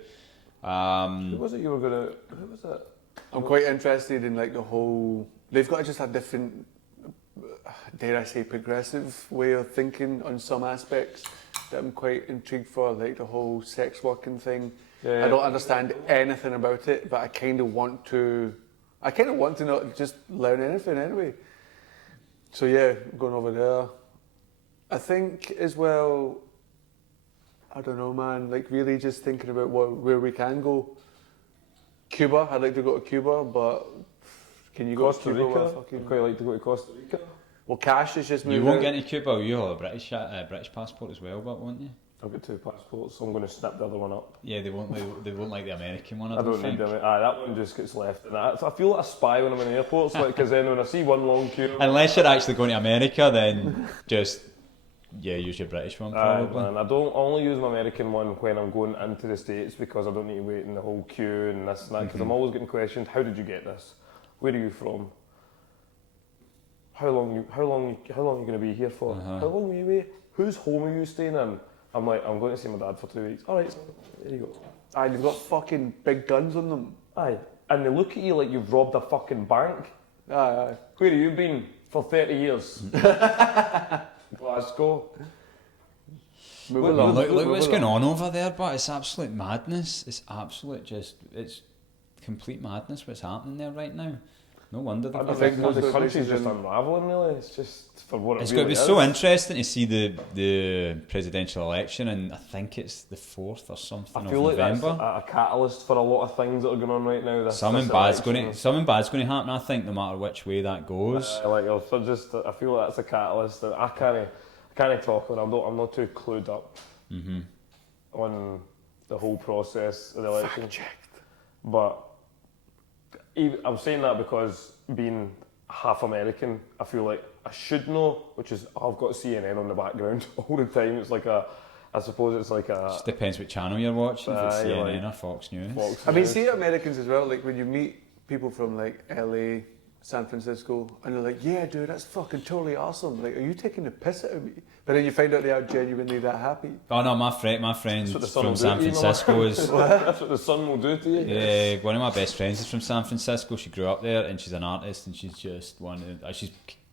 Who was it you were going to... Who was it? I'm quite interested in like the whole... They've got just a different, dare I say, progressive way of thinking on some aspects that I'm quite intrigued for, like the whole sex working thing. Yeah. I don't understand anything about it, but I kind of want to not just learn anything anyway. So yeah, going over there. I think as well, I don't know, man, like really just thinking about where we can go. Cuba, I'd like to go to Cuba, but can you go Costa to Cuba? Rica. with fucking... I'd quite like to go to Costa Rica. Well, Cash is just moving. You won't out. get into Cuba. You'll have a British passport as well, but won't you? I've got 2 passports, so I'm going to snap the other one up. Yeah, they won't. They won't like the American one. I I don't think. need them. That one just gets left. And I feel like a spy when I'm in airports, because then when I see one long queue, Unless you're actually going to America, then just use your British one probably. man, I don't only use my American one when I'm going into the States because I don't need to wait in the whole queue and this and that. Because I'm always getting questioned, how did you get this? Where are you from? How long are you going to be here for? How long are you away? Whose home are you staying in? I'm like, I'm going to see my dad for 2 weeks. All right, so there you go. Aye, they've got fucking big guns on them. Aye, and they look at you like you've robbed a fucking bank. Aye. Where have you been for 30 years? Glasgow. Look what's going on over there, but it's absolute madness. It's complete madness what's happening there right now. No wonder they've I got think most the of the country's places just in- unravelling, really. It's just for what It's it going really to be is. so interesting to see the presidential election, and I think it's the 4th or something I of feel like that's November. a catalyst for a lot of things that are going on right now. Something bad's going to happen. I think no matter which way that goes. I feel like that's a catalyst. That I can't talk on. I'm not too clued up on the whole process of the election. Fact-checked. But I'm saying that because being half American, I feel like I should know, which is I've got CNN on the background all the time. It's like I suppose it's like a... Just depends what channel you're watching, if it's Aye, CNN like or Fox News. Fox I mean, News. see Americans as well, like when you meet people from like LA, San Francisco, and they're like, yeah, dude, that's fucking totally awesome. Like, are you taking the piss out of me? But then you find out they are genuinely that happy. Oh no, my friend That's what the sun from will San do to you, Francisco is... That's what the sun will do to you. Yeah, one of my best friends is from San Francisco. She grew up there, and she's an artist, and she's just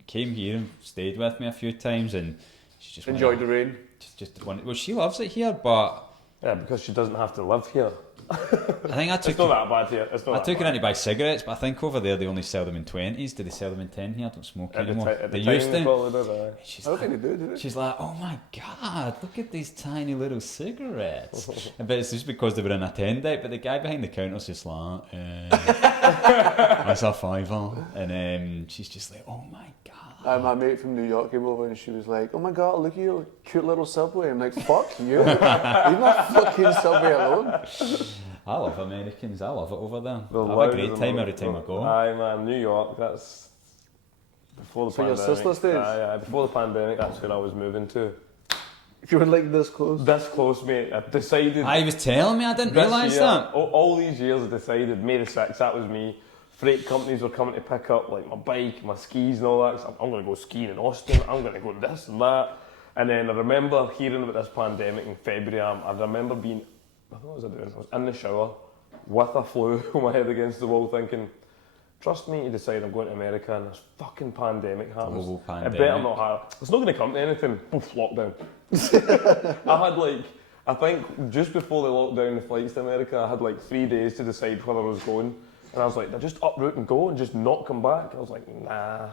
came here and stayed with me a few times, and she just Enjoyed the rain. well, she loves it here, but Yeah, because she doesn't have to live here. I think I It's took not that bad here. It's not I that took her bad. in to buy cigarettes, but I think over there they only sell them in 20s. Do they sell them in 10 here? I don't smoke At the anymore. ti- at the They time used they to. probably did, aye. She's I don't like, think they do they? she's like, oh my god, look at these tiny little cigarettes. But it's just because they were in a 10 deck, but the guy behind the counter's just like, that's a $5. And she's just like, oh my god. My mate from New York came over and she was like, oh my god, look at your cute little Subway. I'm like, fuck you. Leave my fucking Subway alone. I love Americans, I love it over there. The I have a loud great and time the- every time I go. Aye, man, New York, that's before the So your pandemic. sister's days? Aye, before the pandemic, that's where I was moving to. If you were like this close. This close, mate. I decided. I was telling me, I didn't this realise year, that. All these years, I decided May the 6th, that was me. Freight companies were coming to pick up like my bike, my skis and all that. So I'm going to go skiing in Austin. I'm going to go this and that. And then I remember hearing about this pandemic in February. I remember being, what was I doing? I was in the shower with a flu on my head against the wall thinking, trust me to decide I'm going to America and this fucking pandemic happens. Global It pandemic. better not have. It's not going to come to anything. Poof, lockdown. I had like, I think just before they locked down the flights to America, I had like 3 days to decide whether I was going. And I was like, just uproot and go and just not come back. I was like, nah, I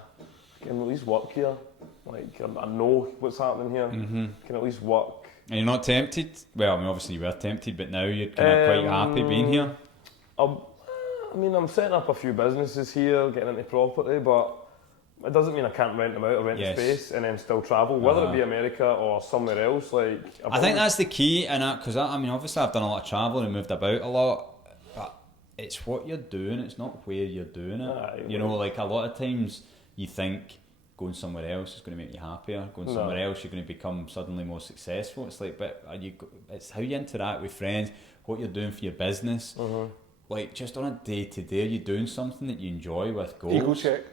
can at least work here. Like, I know what's happening here. I can at least work. And you're not tempted? Well, I mean, obviously you were tempted, but now you're kind of quite happy being here. I mean, I'm setting up a few businesses here, getting into property, but it doesn't mean I can't rent them out or rent the space and then still travel, whether it be America or somewhere else. Like, I think that's the key, and because I mean, obviously I've done a lot of travelling and moved about a lot, but it's what you're doing, it's not where you're doing it. You know, like a lot of times you think going somewhere else is going to make you happier, going somewhere else you're going to become suddenly more successful. It's like, but it's how you interact with friends, what you're doing for your business. Like, just on a day-to-day, are you doing something that you enjoy with goals? Ego check.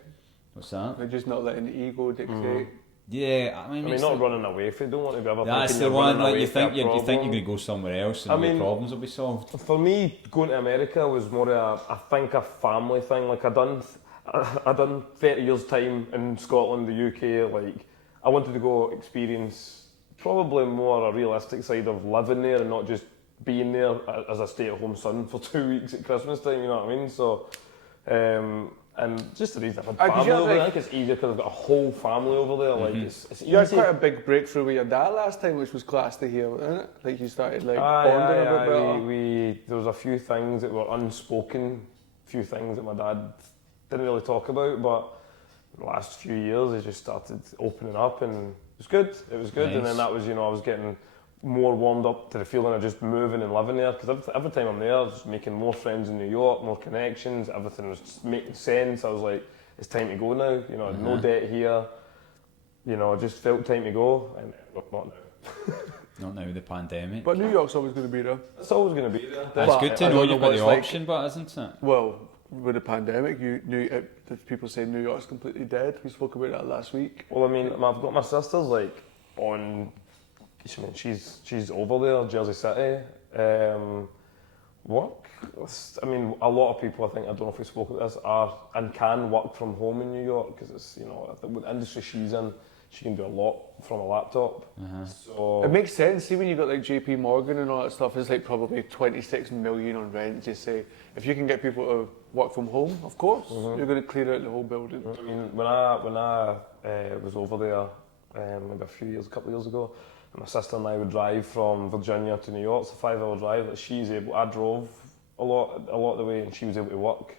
What's that? They're just not letting the ego dictate. Yeah, I mean not running away if you don't want to be ever. That's the one. Like, you think you're going to go somewhere else and your problems will be solved. For me, going to America was more I think a family thing. Like, I done 30 years time in Scotland, the UK. Like, I wanted to go experience probably more a realistic side of living there and not just being there as a stay-at-home son for 2 weeks at Christmas time, you know what I mean? So, and just the reason I've had family over there, I think it's easier because I've got a whole family over there. Like, it's easy. You had quite a big breakthrough with your dad last time, which was class to hear, wasn't it? Like, you started like bonding a bit better. There was a few things that were unspoken, few things that my dad didn't really talk about, but the last few years he just started opening up, and it was good. Nice. And then that was, I was getting more warmed up to the feeling of just moving and living there, because every time I'm there I was just making more friends in New York, more connections, everything was just making sense. I was like, it's time to go now, no debt here, I just felt time to go, and not now. Not now with the pandemic. But New York's always going to be there. It's always going to be there. It's good to know you've got the option, but isn't it? Well, with the pandemic, people say New York's completely dead. We spoke about that last week. Well, I mean, I've got my sisters like on. She's over there, Jersey City. Work. I mean, a lot of people, I think, I don't know if we spoke about this, are and can work from home in New York, because it's, the industry she's in, she can do a lot from a laptop. So it makes sense. See, when you got like JP Morgan and all that stuff, it's like probably 26 million on rent. Just say, if you can get people to work from home, of course, you're going to clear out the whole building. I mean, when I was over there, maybe a couple of years ago, my sister and I would drive from Virginia to New York. It's a 5-hour drive. I drove a lot of the way, and she was able to work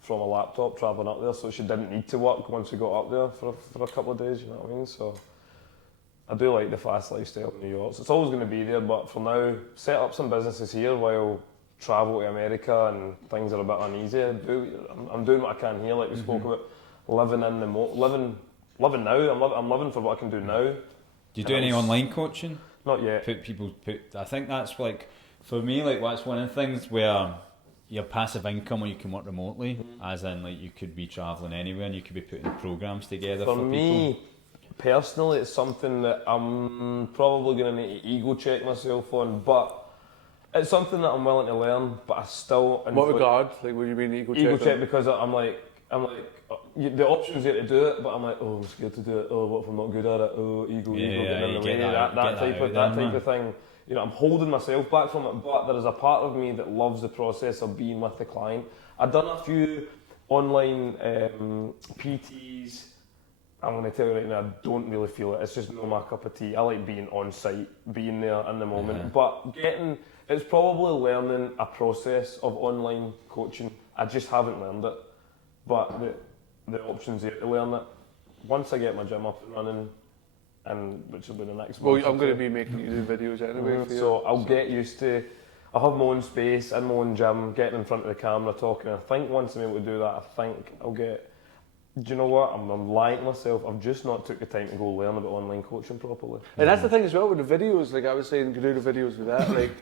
from a laptop travelling up there, so she didn't need to work once we got up there for a couple of days, you know what I mean? So I do like the fast lifestyle in New York. So it's always going to be there, but for now, set up some businesses here while travel to America and things are a bit uneasy. I'm doing what I can here, like we spoke about, living in the living now. I'm living for what I can do now. Do you do any online coaching? Not yet. I think that's like, for me, like that's one of the things where your passive income, or you can work remotely, as in like you could be travelling anywhere and you could be putting programs together for me, people. Personally, it's something that I'm probably going to need to ego check myself on, but it's something that I'm willing to learn. But I still. What regard? Like, what do you mean ego check? Ego check because I'm like. The option's there to do it, but I'm like, I'm scared to do it. Oh, what if I'm not good at it? Oh, ego getting in the way. That type of thing. I'm holding myself back from it, but there is a part of me that loves the process of being with the client. I've done a few online PTs. I'm going to tell you right now, I don't really feel it. It's just not my cup of tea. I like being on site, being there in the moment. But it's probably learning a process of online coaching. I just haven't learned it. But the option's there to learn it. Once I get my gym up and running, and which will be the next month. Well, I'm going to be making you do videos anyway. So I'll get used to. I'll have my own space in my own gym, getting in front of the camera, talking. I think once I'm able to do that, I think I'll get. Do you know what? I'm lying to myself. I've just not took the time to go learn about online coaching properly. And that's the thing as well with the videos. Like I was saying, you can do the videos with that. Like.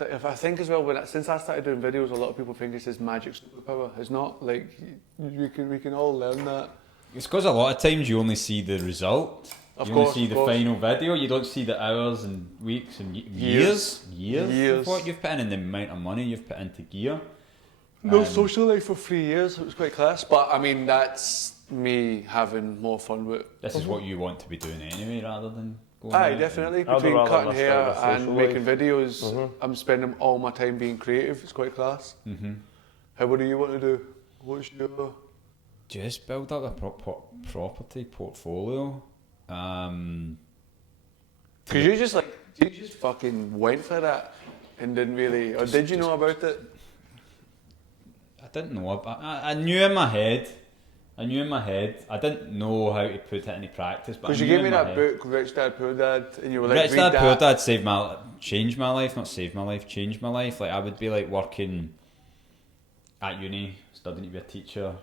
If I think as well, since I started doing videos, a lot of people think it's this magic superpower. It's not. Like we can all learn that. It's because a lot of times you only see the result. You only see the final video. You don't see the hours and weeks and years of what you've put in, and the amount of money you've put into gear. No social life for 3 years. It was quite class. But I mean, that's me having more fun with it. This is what you want to be doing anyway, rather than going Aye, out definitely. I'd Between rather cutting miss hair out on and social making life. videos, I'm spending all my time being creative. It's quite class. What do you want to do? What's your... just build up a property portfolio. Because you just fucking went for that and didn't really... Or did you know about it? I didn't know about. I knew in my head. I didn't know how to put it into practice. But Because you gave me that book, Rich Dad Poor Dad, and you were like, Rich read Dad that. Poor Dad changed my life, not saved my life, changed my life. Like I would be like working at uni, studying to be a teacher,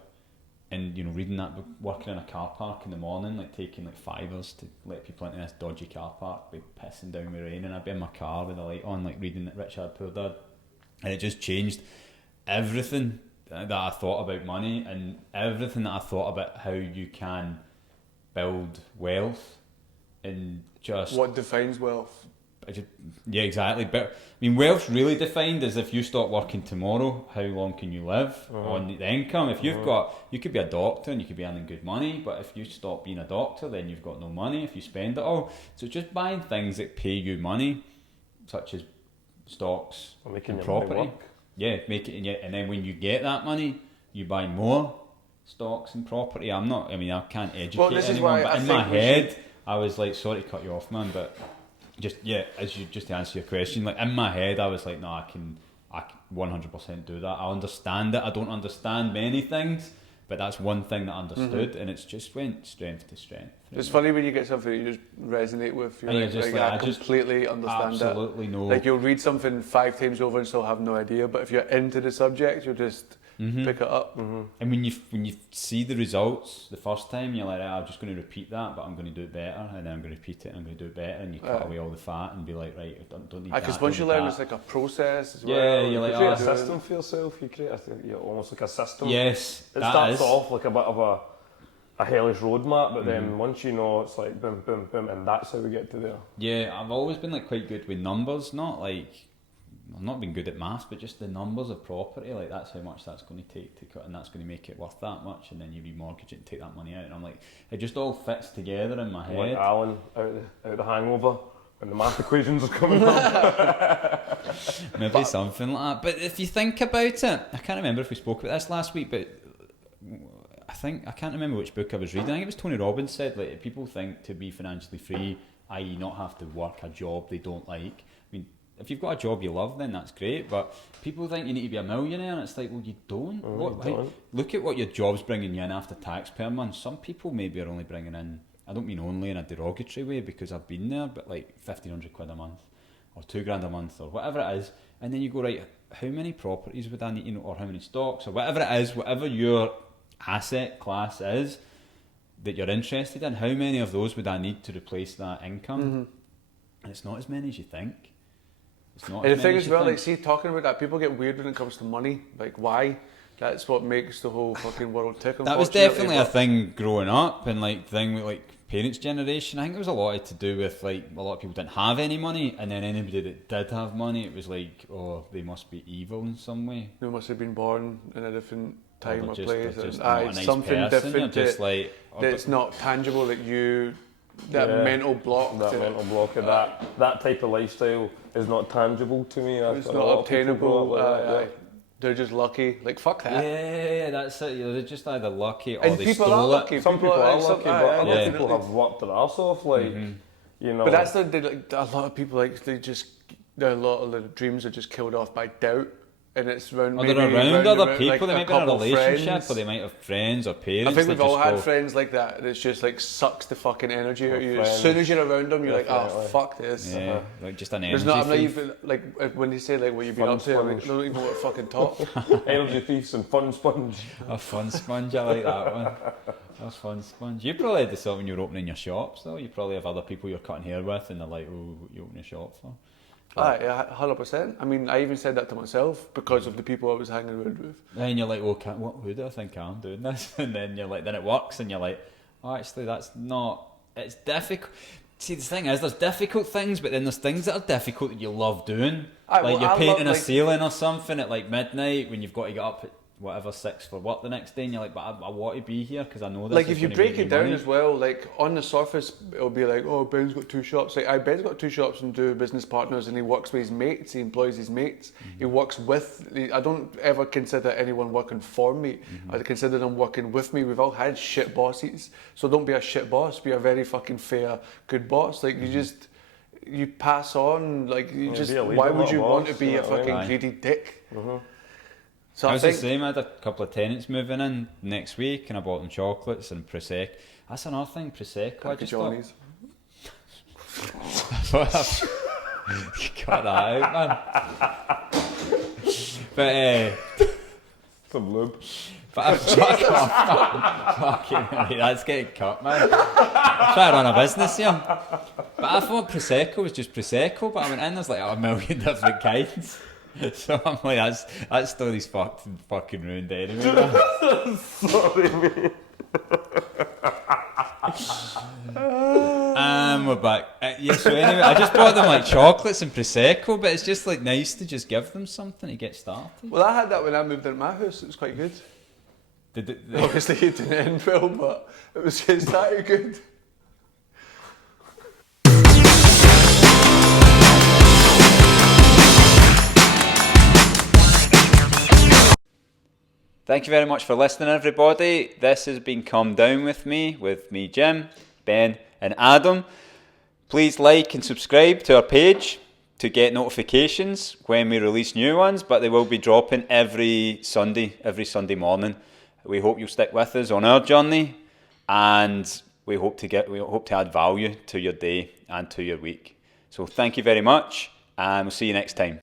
and reading that book, working in a car park in the morning, like taking like fivers to let people into this dodgy car park, be pissing down with rain, and I'd be in my car with the light on, like reading Rich Dad Poor Dad, and it just changed everything that I thought about money and everything that I thought about how you can build wealth and just... What defines wealth? Yeah, exactly. But I mean, wealth's really defined as if you stop working tomorrow, how long can you live on the income? If you've got, you could be a doctor and you could be earning good money, but if you stop being a doctor, then you've got no money if you spend it all. So just buying things that pay you money, such as stocks and property. Yeah, make it, and then when you get that money, you buy more stocks and property. I can't educate anyone, but in my head, I was like, sorry to cut you off, man, but just to answer your question, like in my head, I was like, no, I can 100% do that. I understand it. I don't understand many things, but that's one thing that I understood, and it's just went strength to strength. It's funny when you get something that you just resonate with. I completely understand absolutely that. know. Like you'll read something 5 times over and still have no idea, but if you're into the subject, you'll just pick it up. And when you see the results the first time, you're like, I'm just going to repeat that, but I'm going to do it better, and then I'm going to repeat it, and I'm going to do it better, and you cut away all the fat and be like, right, I don't need that. Because once you learn, it's like a process as well. Yeah, you're like, You create a system for yourself. You create almost like a system. Yes, it starts off like a bit of a hellish roadmap, but then once you know, it's like boom, boom, boom, and that's how we get to there. Yeah, I've always been like quite good with numbers, not like I've not been good at maths, but just the numbers of property, like that's how much that's going to take to cut, and that's going to make it worth that much, and then you remortgage it and take that money out, and I'm like, it just all fits together in my head. Like Alan out the Hangover when the math equations are coming up. Maybe something like that. But if you think about it, I can't remember if we spoke about this last week, but I can't remember which book I was reading. I think it was Tony Robbins said, like, people think to be financially free, i.e. not have to work a job they don't like. I mean, if you've got a job you love, then that's great, but people think you need to be a millionaire, and it's like, well, you don't. Look at what your job's bringing you in after tax per month. Some people maybe are only bringing in, I don't mean only in a derogatory way because I've been there, but like 1,500 quid a month or £2,000 a month or whatever it is, and then you go, right, how many properties would I need, or how many stocks or whatever it is, whatever your asset class is that you're interested in, how many of those would I need to replace that income? And it's not as many as you think. It's not. And the thing as well, like, see, talking about that, people get weird when it comes to money. Like, why? That's what makes the whole fucking world tick. That was definitely a thing growing up, and like thing with like parents' generation. I think it was a lot to do with like a lot of people didn't have any money, and then anybody that did have money, it was like, oh, they must be evil in some way. They must have been born in a different time or place. Just it's something different that's not tangible, that you... mental block. Mental block of that type of lifestyle is not tangible to me. It's not obtainable. They're just lucky. Like, fuck that. Yeah, that's it. They're just either lucky or and they people stole are lucky. it. Some people are lucky, but other people have have worked their arse off. Like, you know. But that's a lot of people, like, a lot of the dreams are just killed off by doubt. And it's around, they're around other people, like, they might be in a relationship, friends. or they might have friends or parents. I think we've all had friends like that. It's just like sucks the fucking energy out of you. As soon as you're around them, you're like, oh, fuck this. Yeah, like just an energy. There's not, I'm not even, like, when they say like what you've been up to, I don't even know what fucking talk. Energy thieves and fun sponge. A fun sponge, I like that one. That's fun sponge. You probably had this when you're opening your shops, though. You probably have other people you're cutting hair with, and they're like, oh, what you open a shop for? Aye, 100%. I mean, I even said that to myself because of the people I was hanging around with. Then you're like, well, who do I think I'm doing this? And then you're like, then it works, and you're like, oh, actually, that's not. It's difficult. See, the thing is, there's difficult things, but then there's things that are difficult that you love doing. Aye, Like well, you're I painting love, a ceiling or something at like midnight when you've got to get up at whatever 6 for work the next day, and you're like, but I want to be here because I know this. Like is if you gonna break make me it down money. as well, like on the surface it'll be like, oh, Ben's got 2 shops. Like, Ben's got 2 shops and 2 business partners, and he works with his mates. He employs his mates. He works with. I don't ever consider anyone working for me. I consider them working with me. We've all had shit bosses, so don't be a shit boss. Be a very fucking fair, good boss. Like you pass on. Like you Yeah, just. be a leader, Why not would a you want to boss, be you a know what I mean? fucking Aye. greedy dick? So I I was the think. same. I had a couple of tenants moving in next week, and I bought them chocolates and prosecco. That's another thing, prosecco. I Happy just Johnny's. thought, cut that out, man. But Some lube. but I'm fucking hell, that's getting cut, man. I'm trying to run a business here. But I thought prosecco was just prosecco, but I went in, there's like a million different kinds. So I'm like, that story's fucking ruined anyway. Man. Sorry, mate. We're back. Yeah, so anyway, I just bought them like chocolates and prosecco, but it's just like nice to just give them something to get started. Well, I had that when I moved into my house. It was quite good. Did it, Obviously, it didn't end well, but it was just that good. Thank you very much for listening, everybody. This has been Come Down with me, Jim, Ben, and Adam. Please like and subscribe to our page to get notifications when we release new ones, but they will be dropping every Sunday morning. We hope you'll stick with us on our journey, and we hope to add value to your day and to your week. So thank you very much, and we'll see you next time.